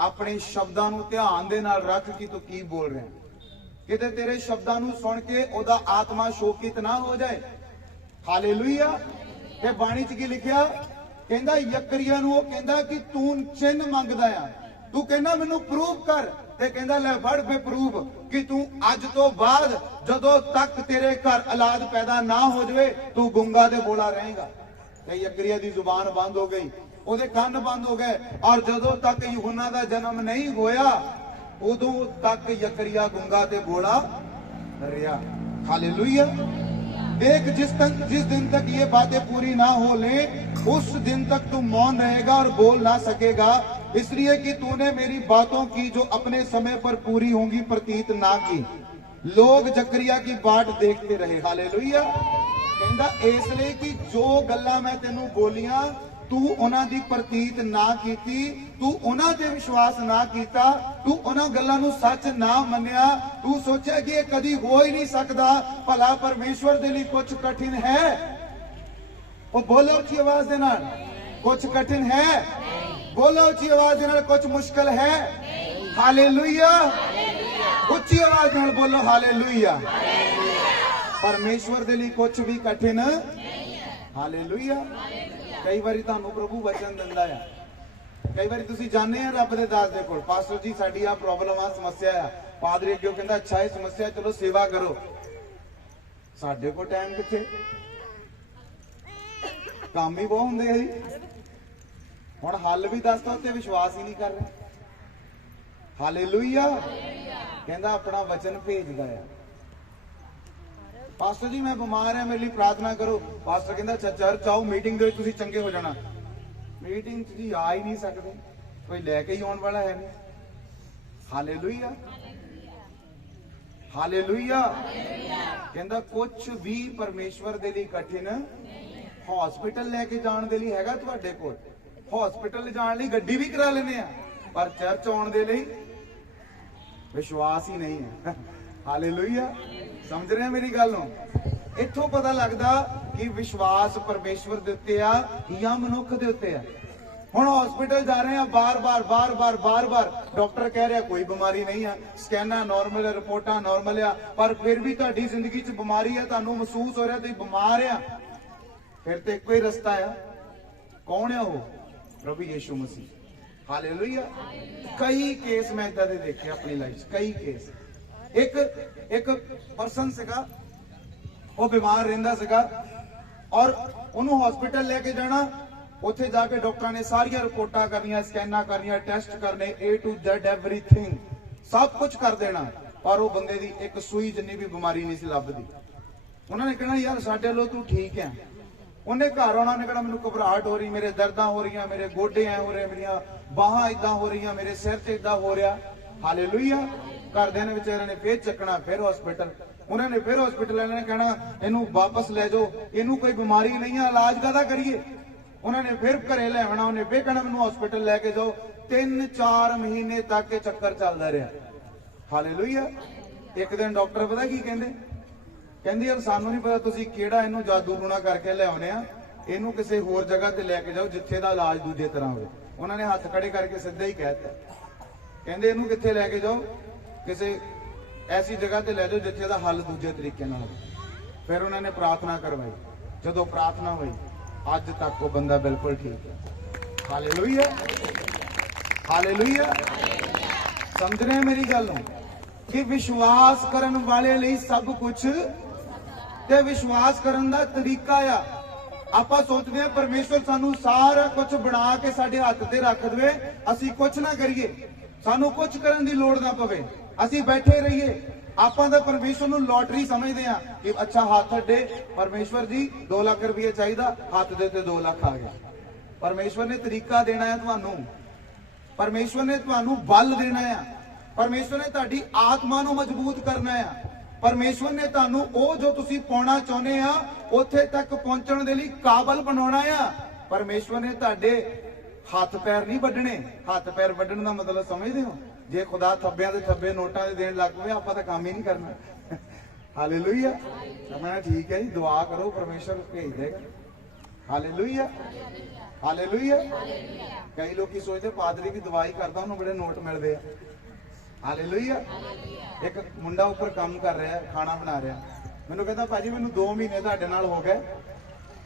अपने शब्दां नू ध्यान दे नाल रख कि तू की बोल रहा है, किते तेरे शब्दां नू सुन के ओदा आत्मा शोकित ना हो जाए। हालेलुया। ते बाणी च की लिखिआ, कहंदा यकरिया नू कहंदा कि तू चिन्ह मंगदा आ, तू कहना मैनू प्रूव कर। ते कहंदा ले फड़ पे प्रूफ कि तू अज तो बाद जदों तक तेरे घर औलाद पैदा ना हो जाए तू गुंगा ते बोला रहेगा। ते यकरिया दी जुबान बंद हो गई, ओदे कान बंद हो गए और जदों तक यूहन्ना दा जन्म नहीं होया उदों तक यकरिया गुंगा ते बोला रहा। हालेलुया। देख जिस दिन तक ये बातें पूरी ना हो ले उस दिन तक तू मौन रहेगा और बोल ना सकेगा, इसलिए कि तूने मेरी बातों की जो अपने समय पर पूरी होंगी प्रतीत ना की। लोग जकरिया की बाट देखते रहे। हालेलुया। कहंदा इसलिए कि जो गल्लां मैं तेनू बोलियां तू उन्हां दी प्रतीत ना कीती, तू उन्हां ते विश्वास ना कीता, तू उन्हां गल्लां नू सच ना मन्निया, तू सोचा कि ये कदी हो ही नहीं सकता। भला परमेश्वर दे लई कुछ कठिन है? ओ बोलो उच्ची आवाज दे नाल, कुछ कठिन है? बोलो उच्ची आवाज दे नाल, कुछ मुश्किल है? हालेलुया। उच्ची आवाज नाल बोलो हालेलुया। परमेश्वर दे लई कुछ भी कठिन। हालेलुया। कई बारी तुहानू प्रभु वचन दिंदा है, कई बारी तुसी जाने आ रब दे दास दे कोल, पास्टर जी साडी आ प्रॉब्लम आ, समस्या आ, पादरी अगे कहंदा अच्छा ये समस्या चलो सेवा करो। साडे कोल टाइम किथे, काम ही बहुत हुंदे है जी। हुण हल भी दसदा ते विश्वास ही नहीं कर रहे। हालेलुया। कहंदा अपना वचन भेजदा है। पास्टर जी मैं बीमार है, मेरे लिए प्रार्थना करो। पास्टर कहंदा अच्छा चर्च आओ, मीटिंग दे तुसीं चंगे हो जाना। मीटिंग जी आ ही नहीं सकते, कोई लैके ही आने वाला है नहीं। हालेलुया। हालेलुया। कहंदा कुछ भी परमेश्वर दे लिए कठिन। हॉस्पिटल लेके जाने दे लिए हैगा तुहाडे कोल, हॉस्पिटल जाने लिए गड्डी भी करा लेने आ, पर चर्च आने दे लिए विश्वास ही नहीं है। हालेलुया। समझ रहे हैं मेरी गल नूं? इत्थों पता लगदा कि विश्वास परमेश्वर दे उत्ते आ या मनुख दे उत्ते आ। हुण हॉस्पिटल जा रहे हैं, बार बार डॉक्टर कह रहा कोई बीमारी नहीं है, स्कैनां नॉर्मल है, रिपोर्टां नॉर्मल आ, पर फिर भी तुहाडी जिंदगी च बीमारी है, तुहानूं महसूस हो रहा तुसीं बीमार आ, फिर तो इक्को ही रस्ता है। कौन है वो? प्रभु यीशु मसीह। हालेलुया। कई केस मैं इदा दे देखे अपनी लाइफ, कई केस। एक पर्सन सीगा, वो बीमार रहिंदा सीगा और उन्होंने हॉस्पिटल लेके जाना, उत्थे जाके डॉक्टर ने सारिया रिपोर्टां करनियां, स्कैनां करनियां, टेस्ट करने, A to Z एवरीथिंग सब कुछ कर देना, पर वो बंदे दी एक सूई जिन्नी भी बीमारी नहीं सी लभदी। उन्होंने कहना यार साडे लो तू ठीक है। उन्हें घर आना, उन्हें कहना मैनू घबराहट हो रही, मेरे दर्दां हो रही, मेरे गोडे ऐ हो रहे, मेरिया बाहां इदां हो रही, मेरे सिर च इदां हो रहा। हालेलुया। घरदियां ने बेचारियां ने फिर चकना, फिर हॉस्पिटल, उन्होंने फिर हॉस्पिटल वाले ने कहना इनू वापस ले जाओ, इनू कोई बीमारी नहीं है, इलाज काहदा करिए। उन्होंने फिर घरे ले आना, उन्हें फिर कहना मैनू हॉस्पिटल लेके जाओ। 3-4 महीने तक ये चक्कर चलता रहा। हालेलुया। एक दिन डॉक्टर पता की कहंदे, कहंदे यार सानू नहीं पता तुसीं किहड़ा इनू जादू टूना करके ले आउणे आ, इनू किसी होर जगह ते लेके जाओ जिथे दा इलाज दूजे तरह हो। उन्होंने हाथ खड़े करके सीधा ही कहता, कहंदे इनू किथे लेके जाओ, किसी ऐसी जगह ते ले जाओ जिथे दा हल दूजे तरीके नाल हो। फिर उन्होंने प्रार्थना करवाई, जदों प्रार्थना हुई अज तक वो बंदा बिल्कुल ठीक है। Hallelujah, hallelujah. समझ रहे हैं मेरी गल कि विश्वास करन वाले लिए सब कुछ, ते विश्वास करन दा तरीका आ। आपां सोचते हैं परमेश्वर सानू सारा कुछ बना के साडे हत्थ ते रख दे, असीं कुछ ना करिए, सानू कुछ करन दी लोड़ ना पवे, असीं बैठे रहिए। आपां तां परमेश्वर नू लॉटरी समझदे आ कि अच्छा हाथ अड्डे, परमेश्वर जी 2 लाख रुपये चाहिदा, हाथ दे ते 2 लाख आ गया। परमेश्वर ने तरीका देना है तुहानू, परमेश्वर ने तुहानू बल देना है, परमेश्वर ने तुहाडी आत्मा नू मजबूत करना है, परमेश्वर ने तुहानू ओ जो तुसीं पाउणा चाहुंदे आ उत्थे तक पहुंचण दे लई काबल बनाउणा है। परमेश्वर ने तुहाडे हाथ पैर नहीं वड्डणे। हाथ पैर वड्डण दा मतलब समझदे हो? जे खुदा थब्बियां दे थब्बे नोटां दे देण लग पवे आपां तां काम ही नहीं करना। हालेलुया। मैं ठीक है जी, दुआ करो परमेश्वर भेज देगा। Hallelujah, hallelujah. कई लोग सोचते पादरी भी दवाई करता उन्होंने बड़े नोट मिलते हैं। हालेलुया। एक मुंडा उपर काम कर रहा है, खाना बना रहा, मैनू कहता भाजी मैनू 2 महीने तुहाडे नाल हो गए,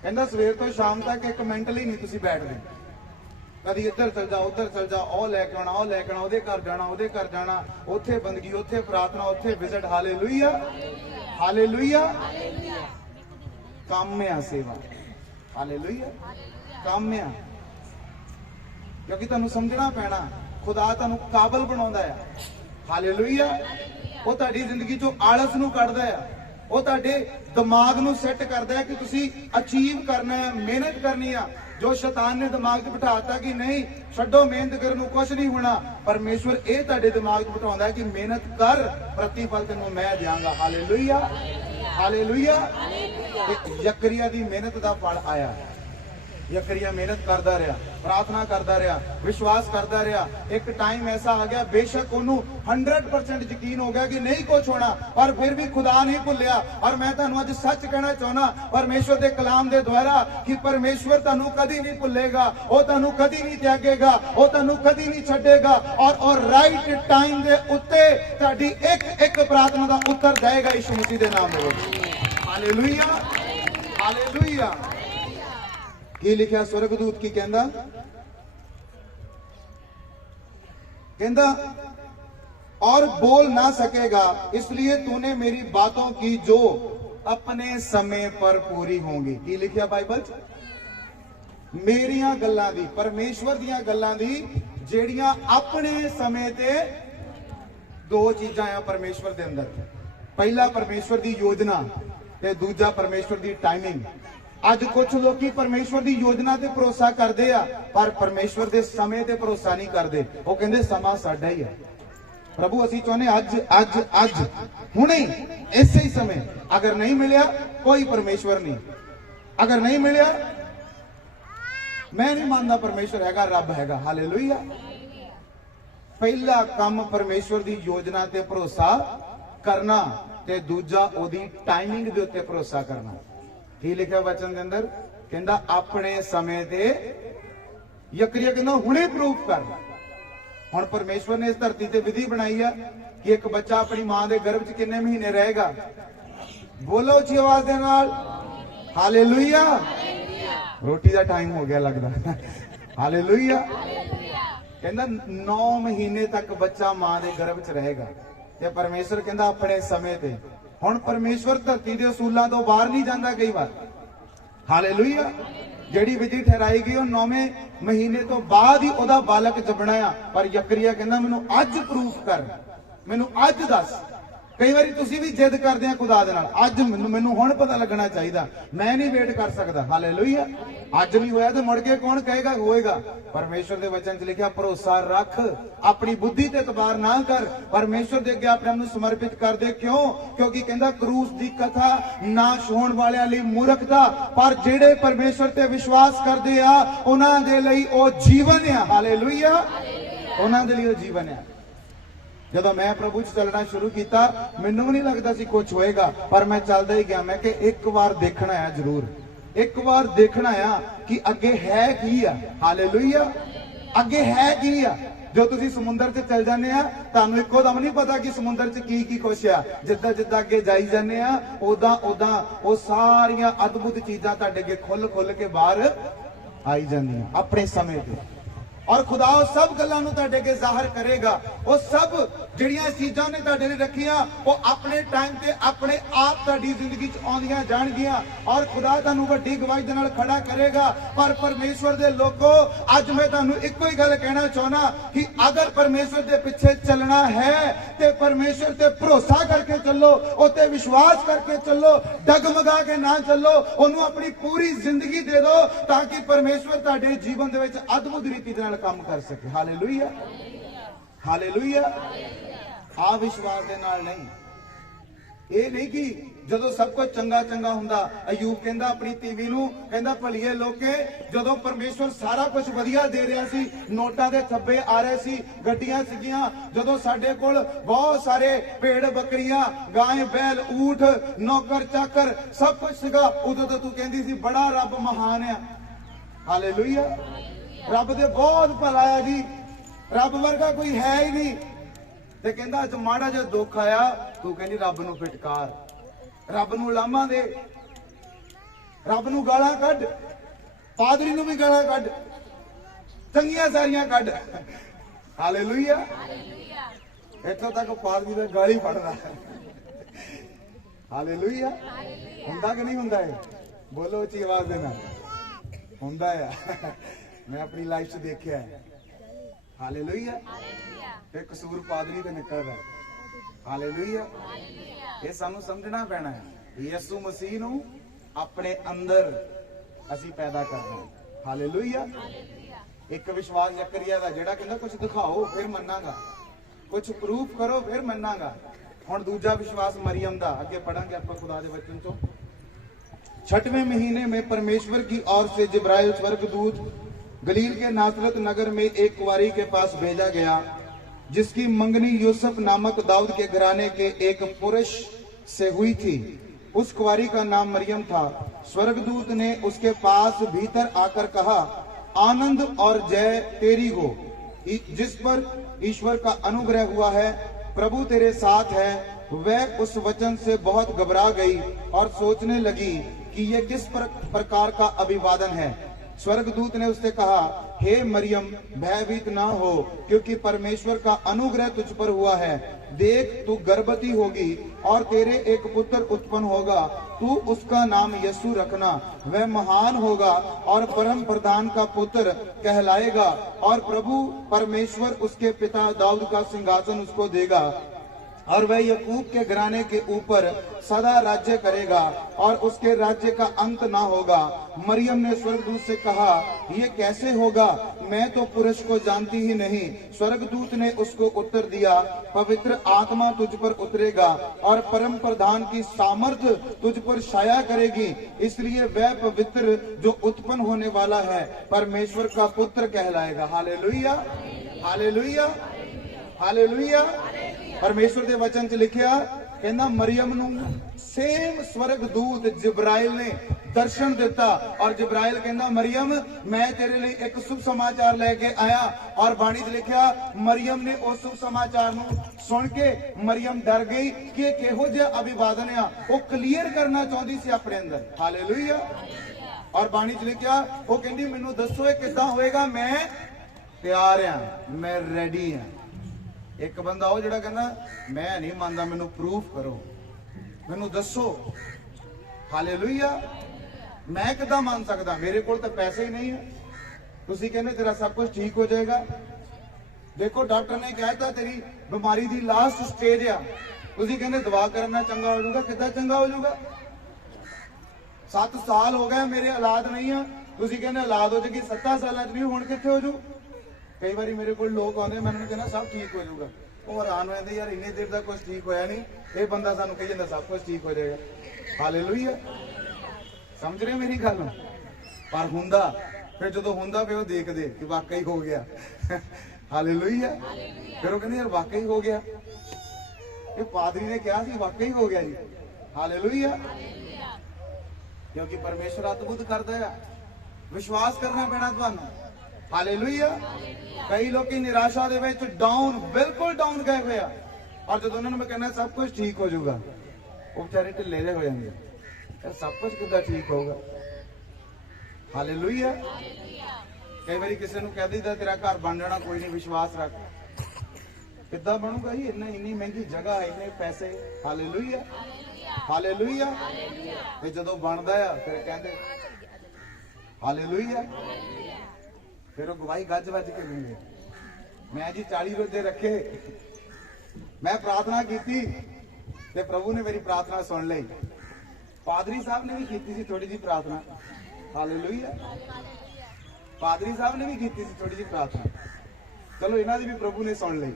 कहता सवेर तो शाम तक एक मिनट ਲਈ नहीं तुसीं बैठदे, कभी इधर चल जा उधर चल जा, ओ लैके आना ओ लैके आना, ओहदे घर जाना ओहदे घर जाना, उत्थे बंदगी उत्थे प्रार्थना उत्थे विजिट। Hallelujah, hallelujah. काम में आ सेवा। हालेलुया, काम में आ, क्योंकि तुहानू समझना पैना खुदा तुहानू काबल बनाउंदा है। हालेलुया। वो तुहाडी जिंदगी चों आलस नू कढदा है, वो तुहाडे दिमाग नू सैट करदा है कि तुसीं अचीव करना है, मेहनत करनी है। जो शैतान ने दिमाग 'ਚ बिठाता कि नहीं छड्डो मेहनत करन नू कुछ नहीं होना, परमेश्वर ये तुहाडे दिमाग 'ਚ बिठाउंदा है कि मेहनत कर, प्रतिफल तैनू मैं देवांगा। Hallelujah, hallelujah. यकरिया दी मेहनत दा फल आया। यकरिया मेहनत करता रहा, प्रार्थना करता रहा, विश्वास करता रहा। एक टाइम ऐसा आ गया, बेशक उन्होंने 100% यकीन हो गया कि नहीं कुछ होना, पर फिर भी खुदा नहीं भुलिया। और मैं तुहानू अज सच कहना चाहना परमेश्वर के कलाम के द्वारा कि परमेश्वर तुहानू कदी नहीं भुलेगा, वो तुहानू कदी नहीं त्यागेगा, वो तुहानू कदी नहीं छड्डेगा। और राइट टाइम के उत्ते तुहाडी एक एक प्रार्थना का उत्तर देगा यीशु मसीह के नाम में। Hallelujah, hallelujah. की लिखा स्वर्गदूत की कहंदा, कहंदा और बोल ना सकेगा इसलिए तूने मेरी बातों की जो अपने समय पर पूरी होंगी। की लिखा बाइबल? मेरिया गल्लां दी, परमेश्वर दियां गल्लां दी जेड़ियां अपने समय ते। 2 चीजां आ परमेश्वर दे अंदर, पहला परमेश्वर दी योजना ते दूजा परमेश्वर दी टाइमिंग। अज कुछ लोग परमेश्वर की योजना ते भरोसा करते हैं, पर परमेश्वर के समय ते भरोसा नहीं करते। वो कहते समा साडा ही है, प्रभु असीं चाहुंदे अज अज अज हुणे इसे ही समय। अगर नहीं मिलिया कोई परमेश्वर नहीं, अगर नहीं मिलिया मैं नहीं मानता परमेश्वर हैगा, रब हैगा। हालेलुया। पहला काम परमेश्वर की योजना ते भरोसा करना, ते दूजा ओदी टाइमिंग दे उत्ते भरोसा करना। की लिखा वचन के अंदर? कहंदा अपने समय ते। यकरिया कहंदा हुणे प्रूफ कर। हुण परमेश्वर ने इस धरती ते विधि बनाई है कि एक बच्चा अपनी मां के गर्भ च कितने महीने रहेगा? बोलो उच्ची आवाज दे नाल हालेलुया। रोटी का टाइम हो गया लगता। हालेलुया। कहता 9 महीने तक बच्चा मां के गर्भ च रहेगा ते परमेश्वर कहता अपने समय ते। हुण परमेश्वर धरती के असूलों तो बाहर नहीं जाता कई बार। हालेलुया। जिहड़ी विधि ठहराई गई वो 9वें महीने तो बाद ही ओदा बालक जबना आ। पर जकरिया कहता मैनू अज प्रूफ कर, मैनू अज दस। कई बार तुसी भी जिद करते हैं खुदा दे नाल, अज मैनू हुण पता लगना चाहिए, मैं नहीं वेट कर सकता। हालेलुया। अज नहीं होया तो मुड़ के कौन कहेगा होएगा। परमेश्वर के वचन च लिखा भरोसा रख, अपनी बुद्धि ते इतबार ना कर, परमेश्वर दे अगे अपने आप नूं समर्पित कर दे। क्यों? क्योंकि कहंदा क्रूस दी कथा नाश होण वालियां लई मूर्खता, पर जेड़े परमेश्वर ते विश्वास करदे आ उन्हां दे लई ओ जीवन आ। हालेलुया। उन्हां दे लई ओ जीवन आ। जदों मैं प्रभु च चलना शुरू किया मैनू भी नहीं लगता सी कुछ होएगा, पर मैं चलदा ही गया। मैं कि एक बार देखना है, जरूर एक बार देखना है कि अगे है की आ। हालेलुया। अगे है की आ। जो तुसी समुंदर च चल जाने आ तुहानू इक्को दम नहीं पता कि समुंदर च की कुछ आ। जिद्दां जिद्दां अगे जाई जाने आ उदां उदां वो सारियां अद्भुत चीजां तुहाडे अगे खुल खुल के बाहर आई जांदियां अपने समय ते। और खुदा वो सब गल्लां नूं तुहाडे अगे जाहिर करेगा। वो सब जिहड़ियां चीजां ने तुहाडे लई रखियां वो अपने टाइम ते अपने आप तुहाडी जिंदगी च आउंदियां जाणगियां और खुदा तुहानू वड्डी गवाही दे नाल खड़ा करेगा। पर परमेश्वर दे लोगो अज मैं तुहानू इक्को ही गल कहना चाहना कि अगर परमेश्वर दे पिछे चलना है ते परमेश्वर ते भरोसा करके चलो, उते विश्वास करके चलो, डगमगा के ना चलो। ओनू अपनी पूरी जिंदगी दे दो ताकि परमेश्वर तुहाडे जीवन दे विच अद्भुत रीति दे नाल काम कर सके। हालेलुया। हालेलुया। अविश्वास दे नाल नहीं। ये नहीं कि जदों सब कुछ चंगा चंगा हुंदा। अयूब कहंदा अपनी तीवी नूं कहंदा भलीए लोके जदों परमेश्वर सारा कुछ वधिया दे रहा सी, नोटां दे थब्बे आ रहे सी, गड्डियां सीगियां, जदों साडे कोल बहुत सारे भेड़ बकरियां, गाय बैल, ऊठ, नौकर चाकर सब कुछ सीगा, उदों तो तू कहंदी सी बड़ा रब महान है। हालेलुया। रब दे बहुत भला है जी, रब वर्गा कोई है ही नहीं। ते कहंदा अज माड़ा जिहा दुख आया तू कहंदी रब नूं फिटकार, रब नूं लामा दे, रब नूं गालां कढ, पादरी नूं भी गालां कढ, चंगियां सारियां कढ। हालेलुया। इत्थों तक पादरी दा गाली फड़दा। हालेलुया। हुंदा कि नहीं हुंदा है? बोलो उच्ची आवाज दे नाल। हुंदा है। मैं अपनी लाइफ से देखा है। हालेलुया। एक कसूर पादरी ते निकलदा। हालेलुया। ये सानू समझना पैना है। यीशु मसीह नू अपने अंदर असी पैदा करना है। हालेलुया। एक विश्वास जकरिया दा जेड़ा कहंदा कुछ दिखाओ फिर मन्नांगा, कुछ प्रूफ करो फिर मन्नांगा। हुण दूजा विश्वास मरियम दा अगे पढ़ांगे आपां खुदा दे वचन चों। 6वें महीने में परमेश्वर की ओर से जिब्राइल स्वर्गदूत गलील के नासरत नगर में एक कुंवारी के पास भेजा गया जिसकी मंगनी यूसुफ नामक दाऊद के घराने के एक पुरुष से हुई थी। उस कुंवारी का नाम मरियम था। स्वर्गदूत ने उसके पास भीतर आकर कहा, आनंद और जय तेरी हो, जिस पर ईश्वर का अनुग्रह हुआ है, प्रभु तेरे साथ है। वह उस वचन से बहुत घबरा गई और सोचने लगी कि यह किस प्रकार का अभिवादन है। स्वर्गदूत ने उससे कहा, हे मरियम भयभीत ना हो, क्योंकि परमेश्वर का अनुग्रह तुझ पर हुआ है। देख तू गर्भवती होगी और तेरे एक पुत्र उत्पन्न होगा, तू उसका नाम यीशु रखना। वह महान होगा और परम प्रधान का पुत्र कहलाएगा और प्रभु परमेश्वर उसके पिता दाऊद का सिंहासन उसको देगा और वह याकूब के घराने के ऊपर सदा राज्य करेगा और उसके राज्य का अंत ना होगा। मरियम ने स्वर्गदूत से कहा, ये कैसे होगा? मैं तो पुरुष को जानती ही नहीं। स्वर्गदूत ने उसको उत्तर दिया, पवित्र आत्मा तुझ पर उतरेगा और परम प्रधान की सामर्थ्य तुझ पर छाया करेगी, इसलिए वह पवित्र जो उत्पन्न होने वाला है परमेश्वर का पुत्र कहलाएगा। हालेलुया। हालेलुया। हालेलुया। परमेश्वर के वचन च लिखिया कहना मरियम नूं सेम स्वर्गदूत जिब्राइल ने दर्शन दिता और जिब्राइल कहना मरियम मैं तेरे लिए एक शुभ समाचार लेके आया। और बाणी च लिखिया मरियम ने उस शुभ समाचार नूं सुन के मरियम डर गई कि किहो जिहा अभिवादन आ, वो क्लीयर करना चाहती सी अपने अंदर। हालेलुया। और बाणी च लिखिया वो कहंदी मैनूं दसो ये किदां होएगा, मैं ਤਿਆਰ ਆ, ਮੈਂ ਰੈਡੀ ਆ। ਇੱਕ ਬੰਦਾ ਉਹ ਜਿਹੜਾ ਕਹਿੰਦਾ ਮੈਂ ਨਹੀਂ ਮੰਨਦਾ, ਮੈਨੂੰ ਪ੍ਰੂਫ ਕਰੋ, ਮੈਨੂੰ ਦੱਸੋ। ਹਾਲੇਲੂਇਆ। ਮੈਂ ਕਿੱਦਾਂ ਮੰਨ ਸਕਦਾ, ਮੇਰੇ ਕੋਲ ਤਾਂ ਪੈਸੇ ਹੀ ਨਹੀਂ ਹੈ। ਤੁਸੀਂ ਕਹਿੰਦੇ ਤੇਰਾ ਸਭ ਕੁਝ ਠੀਕ ਹੋ ਜਾਏਗਾ। ਦੇਖੋ ਡਾਕਟਰ ਨੇ ਕਹਿਤਾ ਤੇਰੀ ਬਿਮਾਰੀ ਦੀ ਲਾਸਟ ਸਟੇਜ ਆ, ਤੁਸੀਂ ਕਹਿੰਦੇ ਦਵਾ ਕਰਨ ਨਾਲ ਚੰਗਾ ਹੋ ਜਾਊਗਾ। ਕਿੱਦਾਂ ਚੰਗਾ ਹੋ ਜਾਊਗਾ? 7 ਸਾਲ ਹੋ ਗਏ ਮੇਰੇ ਔਲਾਦ ਨਹੀਂ ਆ, ਤੁਸੀਂ ਕਹਿੰਦੇ ਔਲਾਦ ਹੋ ਜਾਏਗੀ 7 ਸਾਲਾਂ 'ਚ ਨਹੀਂ, ਹੁਣ ਕਿੱਥੇ ਹੋ ਜੂ? ਕਈ ਵਾਰੀ ਮੇਰੇ ਕੋਲ ਲੋਕ ਆਉਂਦੇ, ਮੈਨੂੰ ਕਹਿੰਦਾ ਸਭ ਠੀਕ ਹੋ ਜਾਊਗਾ। ਉਹ ਹੈਰਾਨ ਹੋ ਜਾਂਦੇ, ਯਾਰ ਇੰਨੀ ਦੇਰ ਦਾ ਕੁਝ ਠੀਕ ਹੋਇਆ ਨਹੀਂ, ਇਹ ਬੰਦਾ ਸਾਨੂੰ ਕਹੀ ਜਾਂਦਾ ਸਭ ਕੁਝ ਠੀਕ ਹੋ ਜਾਏਗਾ। ਹਾਲੇਲੂਇਆ। ਸਮਝ ਰਹੇ ਮੇਰੀ ਗੱਲ? ਪਰ ਹੁੰਦਾ, ਫਿਰ ਜਦੋਂ ਹੁੰਦਾ ਫਿਰ ਉਹ ਦੇਖਦੇ ਕਿ ਵਾਕਈ ਹੋ ਗਿਆ। ਹਾਲੇਲੂਇਆ। ਫਿਰ ਉਹ ਕਹਿੰਦੇ ਯਾਰ ਵਾਕਈ ਹੋ ਗਿਆ, ਇਹ ਪਾਦਰੀ ਨੇ ਕਿਹਾ ਸੀ ਵਾਕਈ ਹੋ ਗਿਆ ਜੀ। ਹਾਲੇਲੂਇਆ। ਕਿਉਂਕਿ ਪਰਮੇਸ਼ਰ ਅਦਭੁਤ ਕਰਦਾ ਹੈ, ਵਿਸ਼ਵਾਸ ਕਰਨਾ ਪੈਣਾ ਤੁਹਾਨੂੰ। ਹਾਲੇਲੂਇਆ। ਕਈ ਲੋਕੀ ਨਿਰਾਸ਼ਾ ਦੇ ਵਿੱਚ ਡਾਊਨ, ਬਿਲਕੁਲ ਡਾਊਨ ਗਏ ਹੋਏ ਆ, ਔਰ ਜਦੋਂ ਉਹਨਾਂ ਨੂੰ ਮੈਂ ਕਹਿੰਦਾ ਸਭ ਕੁਝ ਠੀਕ ਹੋ ਜਾਊਗਾ, ਉਹ ਵਿਚਾਰੇ ਢਿੱਲੇ ਜਿਹੇ ਹੋ ਜਾਂਦੇ। ਇਹ ਸਭ ਕੁਝ ਕਿੱਦਾਂ ਠੀਕ ਹੋਊਗਾ? ਹਾਲੇਲੂਇਆ। ਕਈ ਵਾਰੀ ਕਿਸੇ ਨੂੰ ਕਹਿ ਦਈਦਾ ਤੇਰਾ ਘਰ ਬਣ ਜਾਣਾ, ਕੋਈ ਨਹੀਂ, ਵਿਸ਼ਵਾਸ ਰੱਖ। ਕਿੱਦਾਂ ਬਣੂਗਾ ਜੀ? ਇੰਨੀ ਮਹਿੰਗੀ ਜਗ੍ਹਾ, ਇੰਨੇ ਪੈਸੇ। ਹਾਲੇਲੂਇਆ। ਹਾਲੇਲੂਇਆ। ਤੇ ਜਦੋਂ ਬਣਦਾ ਆ ਫਿਰ ਕਹਿੰਦੇ ਹਾਲੇਲੂਇਆ। ਫਿਰ ਉਹ ਗਵਾਹੀ ਗੱਜ ਵੱਜ ਕੇ ਦਿੰਦੇ, ਮੈਂ ਜੀ 40 ਰੋਜ਼ੇ ਰੱਖੇ, ਮੈਂ ਪ੍ਰਾਰਥਨਾ ਕੀਤੀ ਤੇ ਪ੍ਰਭੂ ਨੇ ਮੇਰੀ ਪ੍ਰਾਰਥਨਾ ਸੁਣ ਲਈ। ਪਾਦਰੀ ਸਾਹਿਬ ਨੇ ਵੀ ਕੀਤੀ ਸੀ ਥੋੜੀ ਜਿਹੀ ਪ੍ਰਾਰਥਨਾ। ਹਾਲੇਲੂਇਆ। ਪਾਦਰੀ ਸਾਹਿਬ ਨੇ ਵੀ ਕੀਤੀ ਸੀ ਥੋੜੀ ਜਿਹੀ ਪ੍ਰਾਰਥਨਾ, ਚਲੋ ਇਹਨਾਂ ਦੀ ਵੀ ਪ੍ਰਭੂ ਨੇ ਸੁਣ ਲਈ।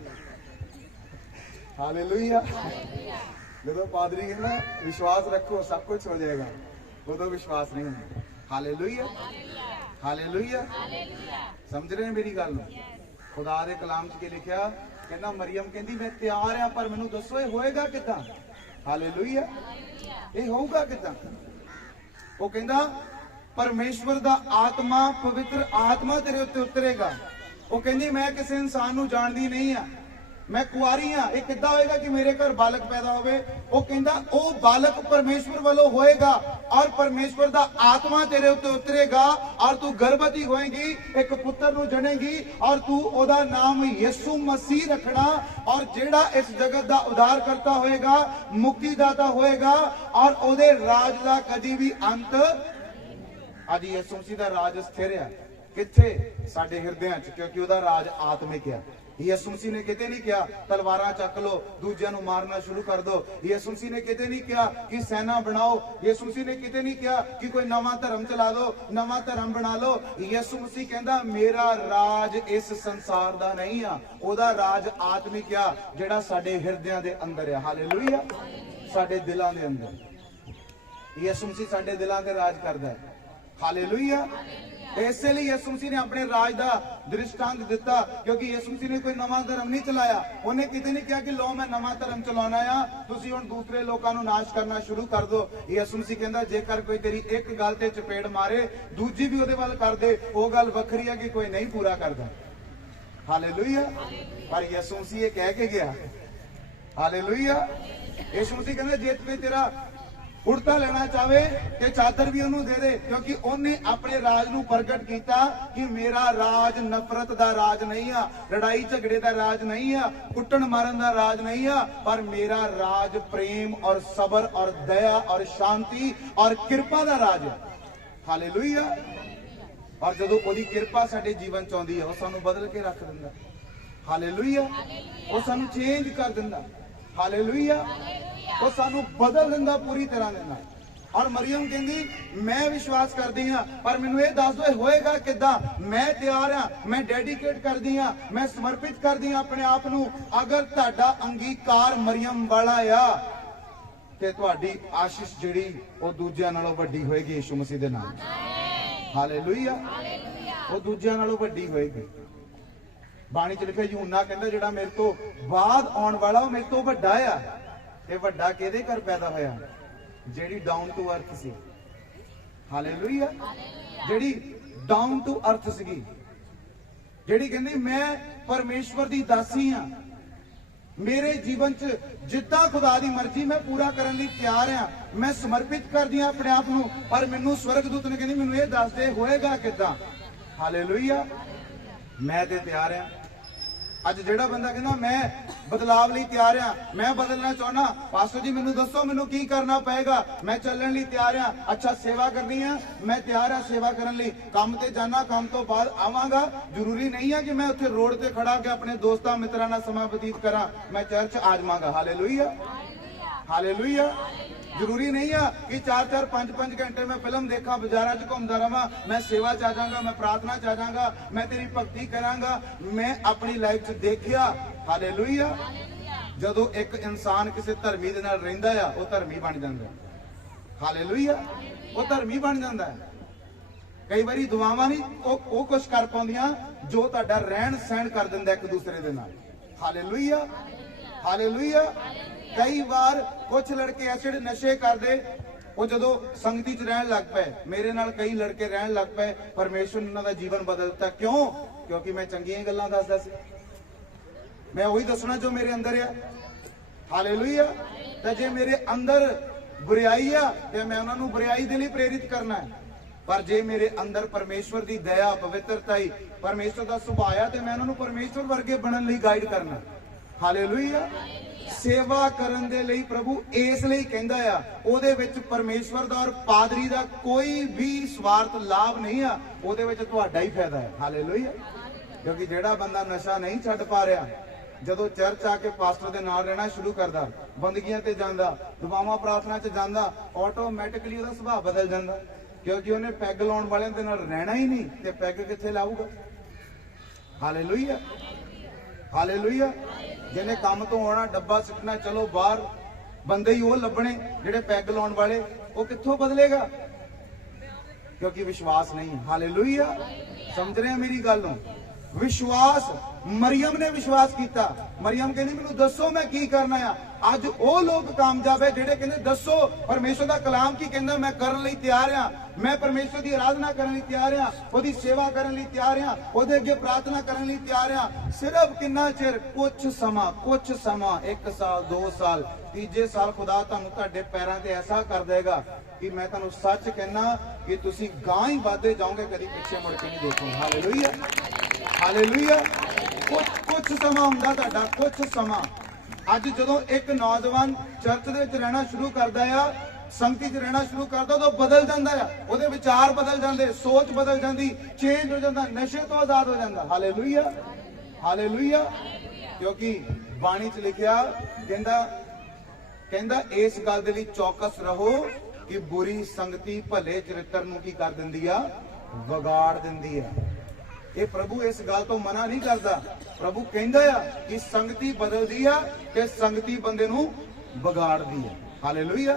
ਹਾਲੇਲੂਇਆ। ਜਦੋਂ ਪਾਦਰੀ ਕਹਿੰਦਾ ਵਿਸ਼ਵਾਸ ਰੱਖੋ ਸਭ ਕੁਝ ਹੋ ਜਾਏਗਾ, ਉਦੋਂ ਵਿਸ਼ਵਾਸ ਨਹੀਂ ਹੁੰਦਾ। ਹਾਲੇਲੂਇਆ। ਹਾਲੇਲੂਇਆ। ਸਮਝ ਰਹੇ ਮੇਰੀ ਗੱਲ ਨੂੰ? ਖੁਦਾ ਦੇ ਕਲਾਮ 'ਚ ਕੀ ਲਿਖਿਆ? ਕਹਿੰਦਾ ਮਰੀਮ ਕਹਿੰਦੀ ਮੈਂ ਤਿਆਰ ਆ, ਪਰ ਮੈਨੂੰ ਦੱਸੋ ਇਹ ਹੋਏਗਾ ਕਿੱਦਾਂ? ਹਾਲੇਲੂਇਆ। ਇਹ ਹੋਊਗਾ ਕਿੱਦਾਂ? ਉਹ ਕਹਿੰਦਾ ਪਰਮੇਸ਼ਵਰ ਦਾ ਆਤਮਾ, ਪਵਿੱਤਰ ਆਤਮਾ ਤੇਰੇ ਉੱਤੇ ਉਤਰੇਗਾ। ਉਹ ਕਹਿੰਦੀ ਮੈਂ ਕਿਸੇ ਇਨਸਾਨ ਨੂੰ ਜਾਣਦੀ ਨਹੀਂ ਆ, ਮੈਂ ਕੁਆਰੀ ਆ, ਇਹ ਕਿੱਦਾਂ ਹੋਏਗਾ ਕਿ ਮੇਰੇ ਘਰ ਬਾਲਕ ਪੈਦਾ ਹੋਵੇ? ਉਹ ਕਹਿੰਦਾ ਉਹ ਬਾਲਕ ਪਰਮੇਸ਼ਵਰ ਵੱਲੋਂ ਹੋਏਗਾ, ਔਰ ਪਰਮੇਸ਼ਵਰ ਦਾ ਆਤਮਾ ਤੇਰੇ ਉੱਤੇ ਉਤਰੇਗਾ, ਔਰ ਤੂੰ ਗਰਭਵਤੀ ਹੋਏਗੀ, ਇੱਕ ਪੁੱਤਰ ਨੂੰ ਜਣੇਗੀ, ਔਰ ਤੂੰ ਉਹਦਾ ਨਾਮ ਯਿਸੂ ਮਸੀਹ ਰੱਖਣਾ। ਔਰ ਜਿਹੜਾ ਇਸ ਜਗਤ ਦਾ ਉद्धार ਕਰਤਾ ਹੋਏਗਾ, ਮੁਕਤੀਦਾਤਾ ਹੋਏਗਾ, ਔਰ ਉਹਦੇ ਰਾਜ ਦਾ ਕਦੀ ਵੀ ਅੰਤ। ਅੱਜ ਯਿਸੂ ਮਸੀਹ ਦਾ ਰਾਜ ਸਥਿਰ ਆ ਕਿੱਥੇ? ਸਾਡੇ ਹਿਰਦਿਆਂ 'ਚ, ਕਿਉਂਕਿ ਉਹਦਾ ਰਾਜ ਆਤਮਿਕ ਆ। ਯਿਸੂ ਮਸੀਹ ਨੇ ਕਿਤੇ ਨਹੀਂ ਕਿਹਾ ਤਲਵਾਰਾਂ ਚੱਕ ਲੋ, ਦੂਜਿਆਂ ਨੂੰ ਮਾਰਨਾ ਸ਼ੁਰੂ ਕਰ ਦੋ। ਯਿਸੂ ਮਸੀਹ ਨੇ ਕਿਤੇ ਨਹੀਂ ਕਿਹਾ ਕਿ ਸੈਨਾ ਬਣਾਓ। ਯਿਸੂ ਮਸੀਹ ਨੇ ਕਿਤੇ ਨਹੀਂ ਕਿਹਾ ਕਿ ਕੋਈ ਨਵਾਂ ਧਰਮ ਚਲਾ ਦੋ, ਨਵਾਂ ਧਰਮ ਬਣਾ ਲਓ। ਯਿਸੂ ਮਸੀਹ ਕਹਿੰਦਾ ਮੇਰਾ ਰਾਜ ਇਸ ਸੰਸਾਰ ਦਾ ਨਹੀਂ ਆ, ਉਹਦਾ ਰਾਜ ਆਤਮਿਕ ਆ, ਜਿਹੜਾ ਸਾਡੇ ਹਿਰਦਿਆਂ ਦੇ ਅੰਦਰ ਆ। ਹਾਲੇਲੂਇਆ। ਸਾਡੇ ਦਿਲਾਂ ਦੇ ਅੰਦਰ ਯਿਸੂ ਮਸੀਹ ਸਾਡੇ ਦਿਲਾਂ ਤੇ ਰਾਜ ਕਰਦਾ ਹੈ। ਹਾਲੇਲੂਇਆ। ਇਸੇ ਲਈ ਯਿਸੂ ਮਸੀਹ ਨੇ ਆਪਣੇ ਰਾਜ ਦਾ ਦ੍ਰਿਸ਼ਟਾਂਤ ਦਿੱਤਾ, ਕਿਉਂਕਿ ਯਿਸੂ ਮਸੀਹ ਨੇ ਕੋਈ ਨਵਾਂ ਧਰਮ ਨਹੀਂ ਚਲਾਇਆ। ਉਹਨੇ ਕਿਤੇ ਨਹੀਂ ਕਿਹਾ ਕਿ ਲੋ ਮੈਂ ਨਵਾਂ ਧਰਮ ਚਲਾਉਣਾ ਆ, ਤੁਸੀਂ ਹੁਣ ਦੂਸਰੇ ਲੋਕਾਂ ਨੂੰ ਨਾਸ਼ ਕਰਨਾ ਸ਼ੁਰੂ ਕਰ ਦਿਓ। ਯਿਸੂ ਮਸੀਹ ਕਹਿੰਦਾ ਜੇਕਰ ਕੋਈ ਤੇਰੀ ਇੱਕ ਗੱਲ ਤੇ ਚਪੇੜ ਮਾਰੇ, ਦੂਜੀ ਵੀ ਉਹਦੇ ਵੱਲ ਕਰ ਦੇ, ਉਹ ਗੱਲ ਵੱਖਰੀ ਹੈ ਕਿ ਕੋਈ ਨਹੀਂ ਪੂਰਾ ਕਰਦਾ। ਹਾਲੇਲੂਇਆ। ਪਰ ਯਿਸੂ ਮਸੀਹ ਇਹ ਕਹਿ ਕੇ ਗਿਆ। ਹਾਲੇਲੂਇਆ। ਯਿਸੂ ਮਸੀਹ ਕਹਿੰਦਾ ਜੇ ਕੋਈ ਤੇਰਾ ਉੜਤਾ ਲੈਣਾ ਚਾਹਵੇ ਤੇ ਚਾਦਰ ਵੀ ਉਹਨੂੰ ਦੇ ਦੇ, ਕਿਉਂਕਿ ਉਹਨੇ ਆਪਣੇ ਰਾਜ ਨੂੰ ਪ੍ਰਗਟ ਕੀਤਾ ਕਿ ਮੇਰਾ ਰਾਜ ਨਫ਼ਰਤ ਦਾ ਰਾਜ ਨਹੀਂ ਆ, ਲੜਾਈ ਝਗੜੇ ਦਾ ਰਾਜ ਨਹੀਂ ਆ, ਕੁੱਟਣ ਮਾਰਨ ਦਾ ਰਾਜ ਨਹੀਂ ਆ, ਪਰ ਮੇਰਾ ਰਾਜ ਪ੍ਰੇਮ ਔਰ ਸਬਰ ਔਰ ਦਇਆ ਔਰ ਸ਼ਾਂਤੀ ਔਰ ਕਿਰਪਾ ਦਾ ਰਾਜ ਹੈ। ਹਾਲੇਲੂਇਆ। ਔਰ ਜਦੋਂ ਉਹਦੀ ਕਿਰਪਾ ਸਾਡੇ ਜੀਵਨ ਚ ਆਉਂਦੀ ਹੈ, ਉਹ ਸਾਨੂੰ ਬਦਲ ਕੇ ਰੱਖ ਦਿੰਦਾ। ਹਾਲੇਲੂਇਆ। ਉਹ ਸਾਨੂੰ ਚੇਂਜ ਕਰ ਦਿੰਦਾ। ਹਾਲੇਲੂਇਆ। ਉਹ ਸਾਨੂੰ ਬਦਲ ਦਿੰਦਾ ਪੂਰੀ ਤਰ੍ਹਾਂ ਦੇ ਨਾਲ। ਔਰ ਮਰੀਮ ਕਹਿੰਦੀ ਮੈਂ ਵਿਸ਼ਵਾਸ ਕਰਦੀ ਹਾਂ, ਪਰ ਮੈਨੂੰ ਇਹ ਦੱਸ ਦਿਓ ਇਹ ਹੋਏਗਾ ਕਿੱਦਾਂ? ਮੈਂ ਤਿਆਰ ਹਾਂ, ਮੈਂ ਡੈਡੀਕੇਟ ਕਰਦੀ ਹਾਂ, ਮੈਂ ਸਮਰਪਿਤ ਕਰਦੀ ਹਾਂ ਆਪਣੇ ਆਪ ਨੂੰ। ਅਗਰ ਤੁਹਾਡਾ ਅੰਗੀਕਾਰ ਮਰੀਮ ਵਾਲਾ ਆ ਤੇ ਤੁਹਾਡੀ ਆਸ਼ੀਸ਼ ਜਿਹੜੀ ਉਹ ਦੂਜਿਆਂ ਨਾਲੋਂ ਵੱਡੀ ਹੋਏਗੀ ਯਿਸੂ ਮਸੀਹ ਦੇ ਨਾਮ। ਹਾਲੇਲੂਇਆ। ਉਹ ਦੂਜਿਆਂ ਨਾਲੋਂ ਵੱਡੀ ਹੋਏਗੀ। ਬਾਣੀ ਚ ਲਿਖਿਆ ਯੂਹੰਨਾ ਕਹਿੰਦਾ ਜਿਹੜਾ ਮੇਰੇ ਤੋਂ ਬਾਅਦ ਆਉਣ ਵਾਲਾ ਉਹ ਮੇਰੇ ਤੋਂ ਵੱਡਾ ਆ। ਇਹ ਵੱਡਾ ਕਿਹਦੇ ਘਰ ਪੈਦਾ ਹੋਇਆ? ਜਿਹੜੀ ਡਾਊਨ ਟੂ ਅਰਥ ਸੀ। ਹਾਲੇਲੂਇਆ। ਜਿਹੜੀ ਡਾਊਨ ਟੂ ਅਰਥ ਸੀਗੀ, ਜਿਹੜੀ ਕਹਿੰਦੀ ਮੈਂ ਪਰਮੇਸ਼ਵਰ ਦੀ ਦਾਸੀ ਹਾਂ, ਮੇਰੇ ਜੀਵਨ ਚ ਜਿੱਦਾਂ ਖੁਦਾ ਦੀ ਮਰਜ਼ੀ ਮੈਂ ਪੂਰਾ ਕਰਨ ਲਈ ਤਿਆਰ ਹਾਂ, ਮੈਂ ਸਮਰਪਿਤ ਕਰਦੀ ਹਾਂ ਆਪਣੇ ਆਪ ਨੂੰ। ਪਰ ਮੈਨੂੰ ਸਵਰਗਦੂਤ ਨੇ ਕਹਿੰਦੀ ਮੈਨੂੰ ਇਹ ਦੱਸ ਦੇ ਹੋਏਗਾ ਕਿੱਦਾਂ? ਹਾਲੇਲੂਇਆ। मैं ते तैयार हाँ। ਅੱਜ ਜਿਹੜਾ ਬੰਦਾ ਕਹਿੰਦਾ ਮੈਂ ਬਦਲਾਵ ਲਈ ਤਿਆਰ ਆ, ਮੈਂ ਬਦਲਣਾ ਚਾਹਣਾ, ਪਾਸਟਰ ਜੀ ਮੈਨੂੰ ਦੱਸੋ ਮੈਨੂੰ ਕੀ ਕਰਨਾ ਪਏਗਾ, ਮੈਂ ਚੱਲਣ ਲਈ ਤਿਆਰ ਆ। ਅੱਛਾ ਸੇਵਾ ਕਰਨੀ ਆ, ਮੈਂ ਤਿਆਰ ਆ ਸੇਵਾ ਕਰਨ ਲਈ, ਕੰਮ ਤੇ ਜਾਣਾ, ਕੰਮ ਤੋਂ ਬਾਅਦ ਆਵਾਂਗਾ, ਜ਼ਰੂਰੀ ਨਹੀਂ ਆ ਕਿ ਮੈਂ ਉੱਥੇ ਰੋਡ ਤੇ ਖੜਾ ਕੇ ਆਪਣੇ ਦੋਸਤਾਂ ਮਿੱਤਰਾਂ ਨਾਲ ਸਮਾਂ ਬਤੀਤ ਕਰਾਂ, ਮੈਂ ਚਰਚ ਆ ਜਾਵਾਂਗਾ। Hallelujah hallelujah. ਜ਼ਰੂਰੀ ਨਹੀਂ ਆ ਕਿ 4-4 5-5 ਘੰਟੇ ਮੈਂ ਫਿਲਮ ਦੇਖਾਂ, ਬਾਜ਼ਾਰਾਂ 'ਚ ਘੁੰਮਦਾ ਰਵਾਂ, ਮੈਂ ਸੇਵਾ 'ਚ ਆ ਜਾਵਾਂਗਾ, ਮੈਂ ਪ੍ਰਾਰਥਨਾ 'ਚ ਆ ਜਾਵਾਂਗਾ, ਮੈਂ ਤੇਰੀ ਭਗਤੀ ਕਰਾਂਗਾ। ਮੈਂ ਆਪਣੀ ਲਾਈਫ 'ਚ ਦੇਖਿਆ ਹਾਲੇਲੂਇਆ, ਜਦੋਂ ਇੱਕ ਇਨਸਾਨ ਕਿਸੇ ਧਰਮੀ ਦੇ ਨਾਲ ਰਹਿੰਦਾ ਆ ਉਹ ਧਰਮੀ ਬਣ ਜਾਂਦਾ। ਹਾਲੇਲੂਇਆ, ਉਹ ਧਰਮੀ ਬਣ ਜਾਂਦਾ। ਕਈ ਵਾਰੀ ਦੁਆਵਾਂ ਨਹੀਂ ਉਹ ਕੁਛ ਕਰ ਪਾਉਂਦੀਆਂ ਜੋ ਤੁਹਾਡਾ ਰਹਿਣ ਸਹਿਣ ਕਰ ਦਿੰਦਾ ਇੱਕ ਦੂਸਰੇ ਦੇ ਨਾਲ। Hallelujah hallelujah. ਕਈ ਵਾਰ ਕੁਝ ਲੜਕੇ ਐਸਿਡ ਨਸ਼ੇ ਕਰਦੇ, ਉਹ ਜਦੋਂ ਸੰਗਤੀ 'ਚ ਰਹਿਣ ਲੱਗ ਪਏ, ਮੇਰੇ ਨਾਲ ਕਈ ਲੜਕੇ ਰਹਿਣ ਲੱਗ ਪਏ, ਪਰਮੇਸ਼ਵਰ ਨੇ ਉਹਨਾਂ ਦਾ ਜੀਵਨ ਬਦਲ ਦਿੱਤਾ। ਕਿਉਂ? ਕਿਉਂਕਿ ਮੈਂ ਚੰਗੀਆਂ ਗੱਲਾਂ ਦੱਸਦਾ ਸੀ, ਮੈਂ ਉਹੀ ਦੱਸਣਾ ਜੋ ਮੇਰੇ ਅੰਦਰ ਆ। ਹਾਲੇਲੂਇਆ। ਤੇ ਜੇ ਮੇਰੇ ਅੰਦਰ ਬੁਰਾਈ ਆ ਤੇ ਮੈਂ ਉਹਨਾਂ ਨੂੰ ਬੁਰਾਈ ਦੇ ਲਈ ਪ੍ਰੇਰਿਤ ਕਰਨਾ ਹੈ, ਪਰ ਜੇ ਮੇਰੇ ਅੰਦਰ ਪਰਮੇਸ਼ਵਰ ਦੀ ਦਇਆ, ਪਵਿੱਤਰਤਾ, ਪਰਮੇਸ਼ਵਰ ਦਾ ਸੁਭਾਅ ਆ ਤੇ ਮੈਂ ਉਹਨਾਂ ਨੂੰ ਪਰਮੇਸ਼ਵਰ ਵਰਗੇ ਬਣਨ ਲਈ ਗਾਈਡ ਕਰਨਾ। ਹਾਲੇਲੂਇਆ। ਸੇਵਾ ਕਰਨ ਦੇ ਲਈ ਪ੍ਰਭੂ ਇਸ ਲਈ ਕਹਿੰਦਾ ਆ, ਉਹਦੇ ਵਿੱਚ ਪਰਮੇਸ਼ਵਰ ਦਾ ਔਰ ਪਾਦਰੀ ਦਾ ਕੋਈ ਵੀ ਸਵਾਰਥ ਲਾਭ ਨਹੀਂ ਆ, ਉਹਦੇ ਵਿੱਚ ਤੁਹਾਡਾ ਹੀ ਫਾਇਦਾ ਹੈ। ਹਾਲੇਲੂਇਆ। ਕਿਉਂਕਿ ਜਿਹੜਾ ਬੰਦਾ ਨਸ਼ਾ ਨਹੀਂ ਛੱਡ ਪਾ ਰਿਹਾ, ਜਦੋਂ ਚਰਚ ਆ ਕੇ ਪਾਸਟਰ ਦੇ ਨਾਲ ਰਹਿਣਾ ਸ਼ੁਰੂ ਕਰਦਾ, ਬੰਦਗੀਆਂ ਤੇ ਜਾਂਦਾ, ਦੁਆਵਾਂ ਪ੍ਰਾਰਥਨਾ 'ਚ ਜਾਂਦਾ, ਆਟੋਮੈਟਿਕਲੀ ਉਹਦਾ ਸੁਭਾਅ ਬਦਲ ਜਾਂਦਾ। ਕਿਉਂਕਿ ਉਹਨੇ ਪੈਗ ਲਾਉਣ ਵਾਲਿਆਂ ਦੇ ਨਾਲ ਰਹਿਣਾ ਹੀ ਨਹੀਂ, ਤੇ ਪੈਗ ਕਿੱਥੇ ਲਾਊਗਾ? Hallelujah hallelujah. ਜਿਹਨੇ ਕੰਮ ਤੋਂ ਆਉਣਾ, ਡੱਬਾ ਸਿੱਟਣਾ, ਚਲੋ ਬਾਹਰ, ਬੰਦੇ ਹੀ ਉਹ ਲੱਭਣੇ ਜਿਹੜੇ ਪੈਗ ਲਾਉਣ ਵਾਲੇ, ਉਹ ਕਿੱਥੋਂ ਬਦਲੇਗਾ? ਕਿਉਂਕਿ ਵਿਸ਼ਵਾਸ ਨਹੀਂ। ਹਾਲੇਲੂਇਆ। ਸਮਝ ਰਹੇ ਮੇਰੀ ਗੱਲ ਨੂੰ? ਵਿਸ਼ਵਾਸ, ਮਰੀਅਮ ਨੇ ਵਿਸ਼ਵਾਸ ਕੀਤਾ। ਮਰੀਅਮ ਕਹਿੰਦੀ ਮੈਨੂੰ ਦੱਸੋ ਮੈਂ ਕੀ ਕਰਨਾ ਆ। ਅੱਜ ਉਹ ਲੋਕ ਕਾਮਯਾਬ ਹੈ ਜਿਹੜੇ ਕਹਿੰਦੇ ਦੱਸੋ ਪਰਮੇਸ਼ਵਰ ਦਾ ਕਲਾਮ ਕੀ ਕਹਿੰਦਾ, ਮੈਂ ਕਰਨ ਲਈ ਤਿਆਰ ਆ, ਮੈਂ ਪਰਮੇਸ਼ਵਰ ਦੀ ਆਰਾਧਨਾ ਕਰਨ ਲਈ ਤਿਆਰ ਆ, ਉਹਦੀ ਸੇਵਾ ਕਰਨ ਲਈ ਤਿਆਰ ਆ, ਉਹਦੇ ਅੱਗੇ ਪ੍ਰਾਰਥਨਾ ਕਰਨ ਲਈ ਤਿਆਰ ਆ। ਸਿਰਫ ਕਿੰਨਾ ਚਿਰ? ਕੁਝ ਸਮਾਂ 1 ਸਾਲ 2 ਸਾਲ, ਤੀਜੇ ਸਾਲ ਖੁਦਾ ਤੁਹਾਨੂੰ ਤੁਹਾਡੇ ਪੈਰਾਂ ਤੇ ਐਸਾ ਕਰ ਦੇਗਾ ਕਿ ਮੈਂ ਤੁਹਾਨੂੰ ਸੱਚ ਕਹਿਣਾ ਕਿ ਤੁਸੀਂ ਗਾਂ ਹੀ ਵੱਧਦੇ ਜਾਓਗੇ, ਕਦੀ ਪਿੱਛੇ ਮੁੜ ਕੇ ਨਹੀਂ ਦੇਖੋਗੇ। Hallelujah hallelujah. ਕੁਝ ਸਮਾਂ ਹੁੰਦਾ ਤੁਹਾਡਾ, ਕੁਝ ਸਮਾਂ। ਅੱਜ ਜਦੋਂ ਇੱਕ ਨੌਜਵਾਨ ਚਰਚ ਦੇ ਵਿੱਚ ਰਹਿਣਾ ਸ਼ੁਰੂ ਕਰਦਾ ਆ, ਸੰਗਤੀ 'ਚ ਰਹਿਣਾ ਸ਼ੁਰੂ ਕਰਦਾ, ਉਦੋਂ ਬਦਲ ਜਾਂਦਾ ਆ, ਉਹਦੇ ਵਿਚਾਰ ਬਦਲ ਜਾਂਦੇ, ਸੋਚ ਬਦਲ ਜਾਂਦੀ, ਚੇਂਜ ਹੋ ਜਾਂਦਾ, ਨਸ਼ੇ ਤੋਂ ਆਜ਼ਾਦ ਹੋ ਜਾਂਦਾ। Hallelujah hallelujah. ਕਿਉਂਕਿ ਬਾਣੀ 'ਚ ਲਿਖਿਆ, ਕਹਿੰਦਾ ਇਸ ਗੱਲ ਦੇ ਲਈ ਚੌਕਸ ਰਹੋ ਕਿ ਬੁਰੀ ਸੰਗਤੀ ਭਲੇ ਚਰਿੱਤਰ ਨੂੰ ਕੀ ਕਰ ਦਿੰਦੀ ਆ? ਵਿਗਾੜ ਦਿੰਦੀ ਆ। ਇਹ ਪ੍ਰਭੂ ਇਸ ਗੱਲ ਤੋਂ ਮਨਾ ਨਹੀਂ ਕਰਦਾ। ਪ੍ਰਭੂ ਕਹਿੰਦਾ ਆ ਕਿ ਸੰਗਤੀ ਬਦਲਦੀ ਆ ਤੇ ਸੰਗਤੀ ਬੰਦੇ ਨੂੰ ਵਿਗਾੜਦੀ ਆ। ਹਾਲੇਲੂਇਆ।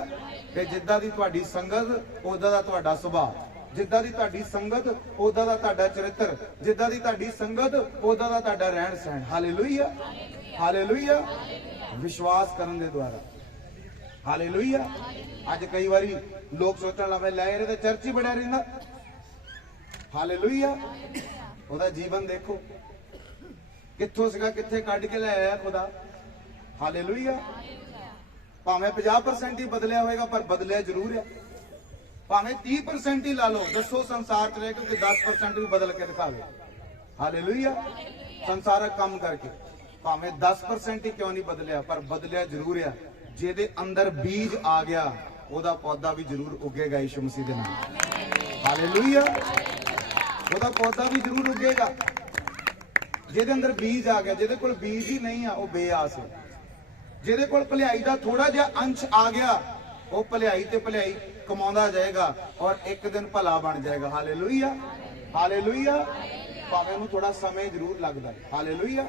ਤੇ ਜਿੱਦਾਂ ਦੀ ਤੁਹਾਡੀ ਸੰਗਤ ਉਦਾਂ ਦਾ ਤੁਹਾਡਾ ਸੁਭਾਅ, ਜਿੱਦਾਂ ਦੀ ਤੁਹਾਡੀ ਸੰਗਤ ਉਦਾਂ ਦਾ ਤੁਹਾਡਾ ਚਰਿੱਤਰ, ਜਿੱਦਾਂ ਦੀ ਤੁਹਾਡੀ ਸੰਗਤ ਉਦਾਂ ਦਾ ਤੁਹਾਡਾ ਰਹਿਣ ਸਹਿਣ। Hallelujah hallelujah. ਵਿਸ਼ਵਾਸ ਕਰਨ ਦੇ ਦੁਆਰਾ। ਹਾਲੇਲੂਇਆ। ਅੱਜ ਕਈ ਵਾਰੀ ਲੋਕ ਸੋਚਣ ਲੱਗੇ ਲੈ ਇਹਦੇ ਚਰਚ ਹੀ ਬੜਿਆ ਰਹਿੰਦਾ। ਹਾਲੇਲੂਇਆ। ਉਹਦਾ ਜੀਵਨ ਦੇਖੋ ਕਿੱਥੋਂ ਸੀਗਾ, ਕਿੱਥੇ ਕੱਢ ਕੇ ਲੈ ਆਇਆ ਖੁਦਾ। ਹਾਲੇਲੂਇਆ। ਭਾਵੇਂ 50% ਹੀ ਬਦਲਿਆ ਹੋਏਗਾ, ਪਰ ਬਦਲਿਆ ਜ਼ਰੂਰ ਹੈ। ਭਾਵੇਂ 30% ਹੀ ਲਾ ਲਓ, ਦੱਸੋ ਸੰਸਾਰ 'ਚ ਰਹਿ ਕੇ 10% ਵੀ ਬਦਲ ਕੇ ਦਿਖਾਵੇ। ਹਾਲੇਲੂਇਆ। ਸੰਸਾਰਕ ਕੰਮ ਕਰਕੇ ਭਾਵੇਂ 10% ਹੀ ਕਿਉਂ ਨਹੀਂ ਬਦਲਿਆ, ਪਰ ਬਦਲਿਆ ਜ਼ਰੂਰ ਹੈ। ਜਿਹਦੇ ਅੰਦਰ ਬੀਜ ਆ ਗਿਆ ਉਹਦਾ ਪੌਦਾ ਵੀ ਜ਼ਰੂਰ ਉੱਗੇਗਾ ਯਿਸੂ ਮਸੀਹ ਦੇ ਨਾਮ। ਹਾਲੇਲੂਇਆ। ਉਹਦਾ ਪੌਦਾ ਵੀ ਜ਼ਰੂਰ ਉੱਗੇਗਾ। ਜਿਹਦੇ ਅੰਦਰ ਬੀਜ ਆ ਗਿਆ, ਜਿਹਦੇ ਕੋਲ ਬੀਜ ਹੀ ਨਹੀਂ ਆ ਉਹ ਬੇਆਸ ਹੈ। ਜਿਹਦੇ ਕੋਲ ਭਲਾਈ ਦਾ ਥੋੜਾ ਜਿਹਾ ਅੰਸ਼ ਆ ਗਿਆ ਉਹ ਭਲਾਈ ਤੇ ਭਲਾਈ ਕਮਾਉਂਦਾ ਜਾਏਗਾ ਔਰ ਇੱਕ ਦਿਨ ਭਲਾ ਬਣ ਜਾਏਗਾ। Hallelujah hallelujah. ਭਾਵੇਂ ਉਹਨੂੰ ਥੋੜਾ ਸਮਾਂ ਜ਼ਰੂਰ ਲੱਗਦਾ। ਹਾਲੇਲੂਇਆ।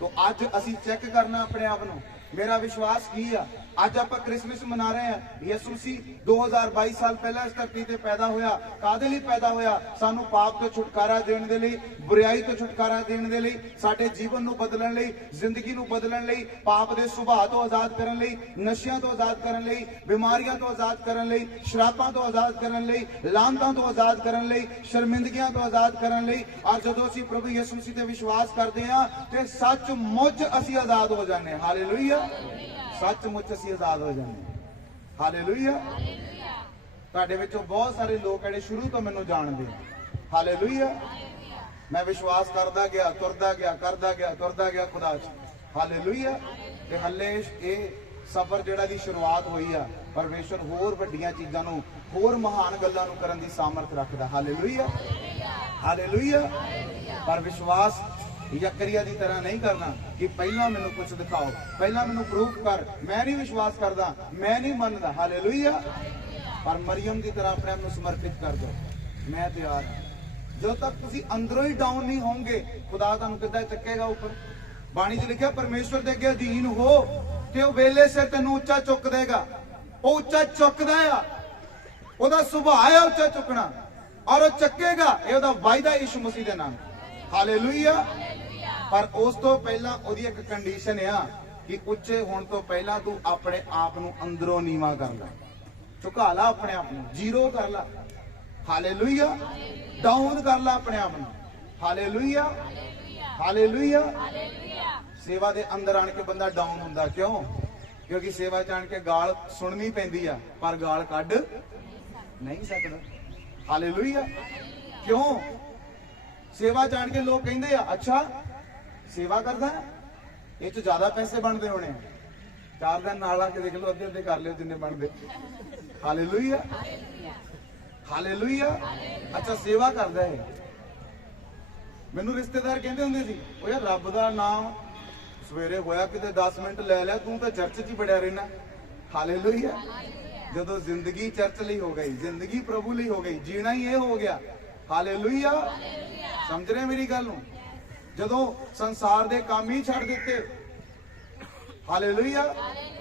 तो आज असी चेक करना अपने आप ਨੂੰ। मेरा विश्वास की है, ਅੱਜ ਆਪਾਂ क्रिसमस मना रहे हैं। ਯਿਸੂ ਮਸੀਹ 2022 साल पहला इस धरती ते पैदा होया। कादे लई पैदा होया? सानू पाप तो छुटकारा देने दे लई, बुराई तो छुटकारा देने दे लई, साडे जीवन नू बदलण लई, जिंदगी नू बदलण लई, पाप दे सुभाਅ तो आजाद करन लई, नशियां तो आजाद करन लई, बीमारियां तो आजाद करन लई, शराबां तो आजाद करन लई, लानतां तो आजाद करन लई, शर्मिंदगियां तो आजाद करन लई। और जदों असीं प्रभु यीशु मसीह ते विश्वास करदे हां ते सचमुच असीं आजाद हो जांदे हां। हालेलुया। सचमुच असीं आजाद हो जाते। हालेलुया। तुहाडे विचों बहुत सारे लोग जिहड़े शुरू तो मैनूं जाणदे। हालेलुया। मैं विश्वास करदा गया, तुरदा गया, करदा गया, तुरदा गया खुदा च। हालेलुया। ते हले ये सफर जिहड़ा दी शुरुआत हुई आ, परमेश्वर होर वड्डियां चीज़ां नूं, होर महान गल्लां नूं करन दी सामर्थ रखदा। Hallelujah, hallelujah. पर विश्वास यकरिया की तरह नहीं करना कि पहला मैनू कुछ दिखाओ, पहला मैनू प्रूफ कर, मैं नहीं विश्वास करता, मैं नहीं मनदा। हालेलुया। पर मरियम की तरह अपने आप को समर्पित कर दो, मैं तैयार हाँ। जो तक तुसी अंदरों ही डाउन नहीं होंगे, खुदा तुहानू किद्दां चुकेगा ऊपर। बाणी च लिखिया परमेश्वर दे अगे अधीन हो ते ओह वेले सिर तैनू उच्चा चुक देगा। ओह उच्चा चुकदा आ, ओहदा सुभाਅ है उच्चा चुकना, और वह चकेगा। यह ओहदा वायदा यीशु मसीह दे नाम। हालेलुया। पर उस तो पहला ओहदी एक कंडीशन आ कि उच्चे होने तो पहला तू अपने आप नू अंदरों नीवा कर ला, झुका ला अपने आप नू, जीरो कर ला। हालेलुया। डाउन कर ला अपने आप नू। Hallelujah, hallelujah. सेवा दे अंदर आण के बंदा डाउन हुंदा क्यों? क्योंकि सेवा च आण के गाल सुननी पैंदी आ, पर गाल कढ नहीं सकदा। हालेलुया। क्यों? सेवा च आण के लोग कहंदे आ, अच्छा सेवा करदा है, ये च ज्यादा पैसे बनते होने। 4 दिन नाल आके देख लो, अद्धे अद्धे कर लियो जिन्ने बनते। Hallelujah, hallelujah. अच्छा सेवा करदा है। मैनू रिश्तेदार कहते होंगे सी, ओ यार रब दा नाम सवेरे होया किते 10 मिनट ले लिया, तू तो चर्च च ही बड़िया रहना। हालेलुया। जदों जिंदगी चर्च लई हो गई, जिंदगी प्रभु लई हो गई, जीना ही ये हो गया। हालेलुया। समझ रहे मेरी गल नूं? जदों संसार दे काम ही छड़ दिते, हालेलुया,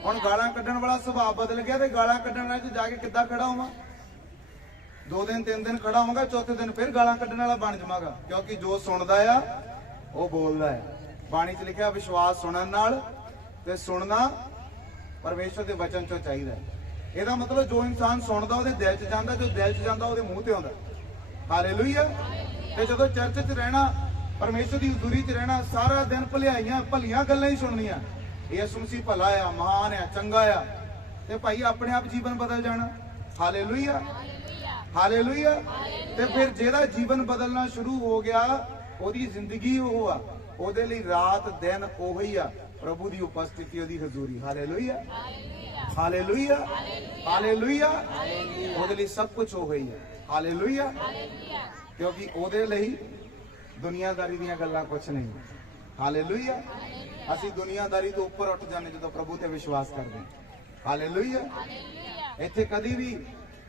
हुण गालां कड्ढण वाला सुभाਅ बदल गया, ते गालां कड्ढण वाले च जाके किद्दां खड़ा होवां? 2 दिन 3 दिन खड़ा होवांगा, चौथे दिन फिर गालां कड्ढण वाला बन जावांगा। क्योंकि जो सुणदा आ वो बोलदा है। बाणी च लिखिया विश्वास सुनन नाल ते सुनना परमेश्वर दे वचन चों चाहीदा है। ਇਹਦਾ मतलब जो इंसान सुनदा ਉਹਦੇ दिल च जांदा, जो दिल च जांदा ਉਹਦੇ ਮੂੰਹ ਤੇ ਆਉਂਦਾ। हालेलुया। ਤੇ ਜਦੋਂ ਚਰਚ 'ਚ ਰਹਿਣਾ, परमेश्वर की हजूरी च रहना, सारा दिन भलियाइयां भलियां गल्लां ही सुननियां। यीशु मसीह भला आ, महान आ, चंगा आ, ते भाई अपने आप जीवन बदल जाना। Hallelujah, hallelujah. ते फिर जेदा जीवन बदलना शुरू हो गया, ओदी जिंदगी वो आ, ओदे लई रात दिन ओही आ, प्रभु की उपस्थिति, ओदी हजूरी। Hallelujah, hallelujah, hallelujah. ओदे लई सब कुछ हो गई है। हालेलुया। क्योंकि ओदे लई दुनियादारी ਦੀਆਂ ਗੱਲਾਂ कुछ नहीं। हालेलुया। ਅਸੀਂ ਦੁਨੀयादारी ਤੋਂ ਉੱਪਰ ਉੱਠ ਜਾਂਦੇ ਜਦੋਂ ਪ੍ਰਭੂ ਤੇ ਵਿਸ਼ਵਾਸ ਕਰਦੇ ਹਾਂ। ਹਾਲੇਲੂਇਆ। ਇੱਥੇ ਕਦੀ ਵੀ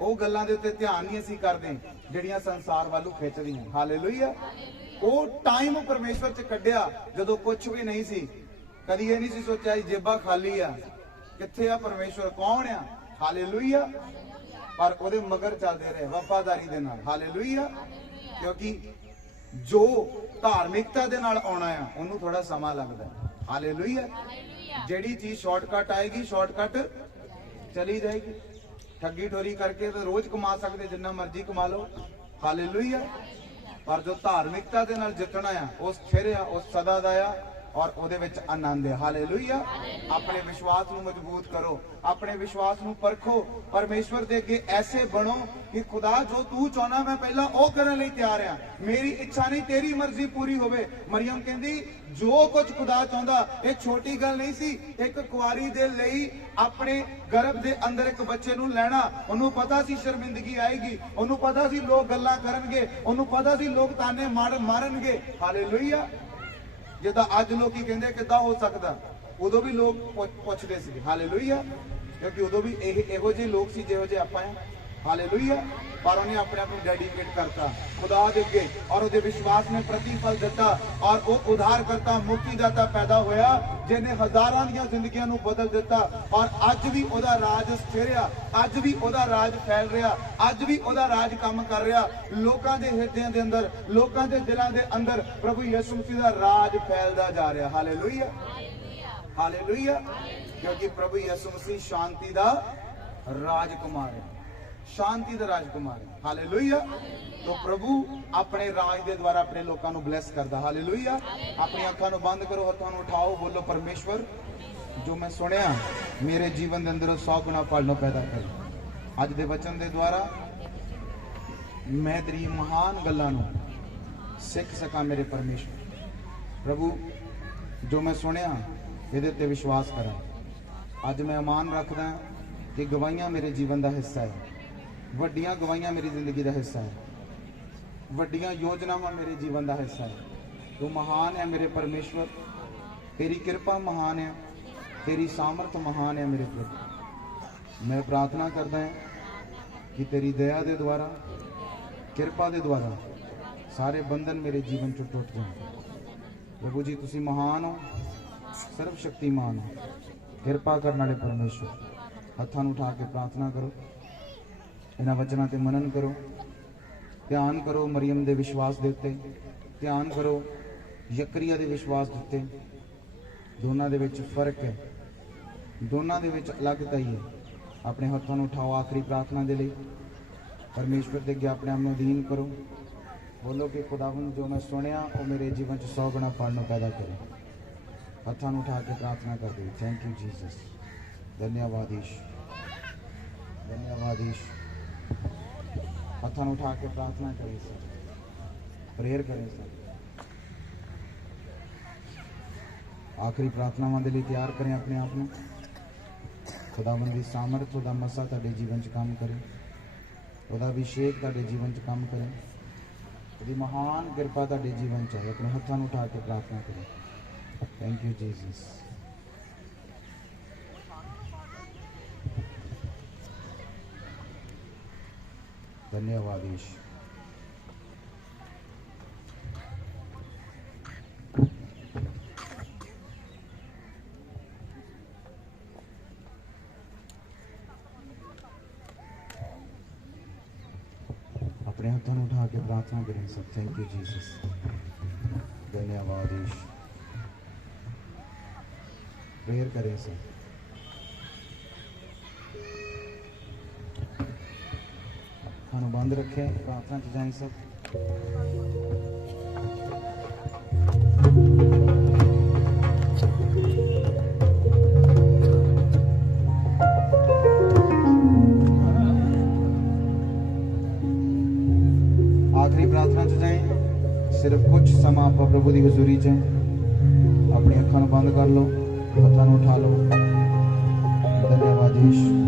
ਉਹ ਗੱਲਾਂ ਦੇ ਉੱਤੇ ਧਿਆਨ ਨਹੀਂ ਅਸੀਂ ਕਰਦੇ ਜਿਹੜੀਆਂ ਸੰਸਾਰ ਵੱਲੋਂ ਖਿੱਚਦੀਆਂ। ਹਾਲੇਲੂਇਆ। ਉਹ ਟਾਈਮ ਪਰਮੇਸ਼ਵਰ ਚ ਕੱਢਿਆ ਜਦੋਂ ਕੁਝ ਵੀ ਨਹੀਂ ਸੀ, ਕਦੀ ਇਹ ਨਹੀਂ ਸੀ ਸੋਚਿਆ ਜੇਬਾਂ ਖਾਲੀ ਆ, ਕਿੱਥੇ ਆ ਪਰਮੇਸ਼ਵਰ, ਕੌਣ ਆ। ਹਾਲੇਲੂਇਆ। ਪਰ ਉਹਦੇ ਮਗਰ ਚੱਲਦੇ ਰਹੇ ਵਫਾਦਾਰੀ ਦੇ ਨਾਲ। ਹਾਲੇਲੂਇਆ। ਕਿਉਂਕਿ जो धार्मिकता दे नाल आउणा आ, उन्होंने थोड़ा समा लगता है। हालेलुया। जेड़ी चीज शॉर्टकट आएगी, शॉर्टकट चली जाएगी। ठगी ठोरी करके तो रोज कमा सकते, जिन्ना मर्जी कमा लो। हालेलुया। पर जो धार्मिकता दे नाल जितना आ, वो स्थिर आ, वो सदा दा आ, और ਉਹਦੇ ਵਿੱਚ ਆਨੰਦ ਹੈ। ਹਾਲੇਲੂਇਆ। ਆਪਣੇ ਵਿਸ਼ਵਾਸ ਨੂੰ ਮਜ਼ਬੂਤ ਕਰੋ, ਆਪਣੇ ਵਿਸ਼ਵਾਸ ਨੂੰ ਪਰਖੋ, ਪਰਮੇਸ਼ਵਰ ਦੇ ਅੱਗੇ ਐਸੇ ਬਣੋ ਕਿ ਖੁਦਾ ਜੋ ਤੂੰ ਚਾਹਨਾ ਮੈਂ ਪਹਿਲਾਂ ਉਹ ਕਰਨ ਲਈ ਤਿਆਰ ਆ, ਮੇਰੀ ਇੱਛਾ ਨਹੀਂ ਤੇਰੀ ਮਰਜ਼ੀ ਪੂਰੀ ਹੋਵੇ। ਮਰੀਮ ਕਹਿੰਦੀ ਜੋ ਕੁਝ ਖੁਦਾ ਚਾਹੁੰਦਾ, ਇਹ ਛੋਟੀ ਗੱਲ ਨਹੀਂ ਸੀ। ਇੱਕ ਕੁਆਰੀ ਦੇ ਲਈ ਆਪਣੇ ਗਰਭ ਦੇ ਅੰਦਰ ਇੱਕ ਬੱਚੇ ਨੂੰ ਲੈਣਾ, ਉਹਨੂੰ ਪਤਾ ਸੀ ਸ਼ਰਮਿੰਦਗੀ ਆਏਗੀ, ਉਹਨੂੰ ਪਤਾ ਸੀ ਲੋਕ ਗੱਲਾਂ ਕਰਨਗੇ, ਉਹਨੂੰ ਪਤਾ ਸੀ ਲੋਕ ਤਾਨੇ ਮਾਰਨਗੇ। ਹਾਲੇਲੂਇਆ। ਜਿੱਦਾਂ ਅੱਜ ਲੋਕੀ ਕਹਿੰਦੇ ਕਿੱਦਾਂ ਹੋ ਸਕਦਾ, ਉਦੋਂ ਵੀ ਲੋਕ ਪੁੱਛਦੇ ਸੀ। ਹਾਲੇਲੂਇਆ। ਕਿਉਂਕਿ ਉਦੋਂ ਵੀ ਇਹੋ ਜਿਹੇ ਲੋਕ ਸੀ ਜਿਹੋ ਜਿਹੇ ਆਪਾਂ ਆ। ਹਾਲੇਲੂਇਆ। ਪਰ ਉਹਨੇ ਆਪਣੇ ਆਪ ਨੂੰ ਡੈਡੀਕੇਟ ਕਰਤਾ ਖੁਦਾ ਦੇ ਅੱਗੇ, ਔਰ ਉਹਦੇ ਵਿਸ਼ਵਾਸ ਨੇ ਪ੍ਰਤੀਫਲ ਦਿੱਤਾ, ਔਰ ਉਹ ਉਧਾਰ ਕਰਤਾ, ਮੁਕਤੀਦਾਤਾ ਪੈਦਾ ਹੋਇਆ, ਜਿਹਨੇ ਹਜ਼ਾਰਾਂ ਦੀਆਂ ਜ਼ਿੰਦਗੀਆਂ ਨੂੰ ਬਦਲ ਦਿੱਤਾ। ਔਰ ਅੱਜ ਵੀ ਉਹਦਾ ਰਾਜ ਸਥਿਰ ਆ, ਅੱਜ ਵੀ ਉਹਦਾ ਰਾਜ ਫੈਲ ਰਿਹਾ, ਅੱਜ ਵੀ ਉਹਦਾ ਰਾਜ ਕੰਮ ਕਰ ਰਿਹਾ। ਲੋਕਾਂ ਦੇ ਹਿਰਦਿਆਂ ਦੇ ਅੰਦਰ, ਲੋਕਾਂ ਦੇ ਦਿਲਾਂ ਦੇ ਅੰਦਰ ਪ੍ਰਭੂ ਯਿਸੂ ਮਸੀਹ ਦਾ ਰਾਜ ਫੈਲਦਾ ਜਾ ਰਿਹਾ। Hallelujah, hallelujah. क्योंकि प्रभु यीशु मसीह शांति का राजकुमार है, शांति का राजकुमार है। हालेलुया। तो प्रभु अपने राज के द्वारा अपने लोगों को ब्लेस करता। हालेलुया। अपनी अखां नूं बंद करो, हाथों नूं उठाओ, बोलो परमेश्वर जो मैं सुनिया मेरे जीवन के अंदर 100 गुना फल पैदा कर। अज के वचन के द्वारा मैं तेरी महान गल्लां नूं सीख सका मेरे परमेश्वर। प्रभु जो मैं सुनिया ये ते विश्वास करा। अज मैं अमान रखदा कि गवाहियां मेरे जीवन का हिस्सा है, वड्डियां गवाहियां मेरी जिंदगी का हिस्सा है, वड्डियां योजनावां मेरे जीवन का हिस्सा है। तू महान है मेरे परमेश्वर, तेरी कृपा महान है, तेरी सामर्थ महान है मेरे प्रभु। मैं प्रार्थना करदा है कि तेरी दया के द्वारा, कृपा के द्वारा सारे बंधन मेरे जीवन चो टुट जाए। प्रभु जी तुसी महान हो, सर्वशक्तिमान हो, कृपा करने वाले परमेश्वर। हत्थां नूं उठा के प्रार्थना करो, इन्हां वचनां ते मनन करो, ध्यान करो मरियम दे विश्वास दे उत्ते, ध्यान करो यकरिया दे विश्वास दे उत्ते। दोनों दे विच फर्क है, दोनों दे विच अलगता ही है। अपने हत्थों नूं उठाओ आखिरी प्रार्थना दे लई, परमेश्वर दे अगे अपने आप नूं अधीन करो। बोलो कि खुदावंद जो मैं सुनिया वो मेरे जीवन च 100 गुणा फल नूं पैदा करे। हत्थां नूं उठा के प्रार्थना कर दो। थैंक यू जीसस, धन्यवाद ईश्वर, धन्यवाद ईश्वर। हत्थां नूं उठा के प्रार्थना करें सर, प्रेयर करें सर। आखिरी प्रार्थनावां दे लई तैयार करें अपने आप को। खुदावंद दी सामर्थ दा मसा तुहाडे जीवन च काम करे, उहदा अभिषेक तुहाडे जीवन च काम करे, उहदी महान कृपा तुहाडे जीवन च है। अपने हत्थां नूं उठा के प्रार्थना करें। थैंक यू जीसस, धन्यवाद ईश्वर। अपने हाथों में उठा के प्रार्थना करें सब। थैंक यू जीसस, धन्यवाद ईश्वर। प्रेयर करें सब। खाना बंद रखें, प्रार्थना च जाएं सब। आखिरी प्रार्थना च जाएं। सिर्फ कुछ समा आप प्रभु की हुजूरी च अपनी अखां बंद कर लो, हत्थां नूं उठा लो। धन्यवाद ईश्वर।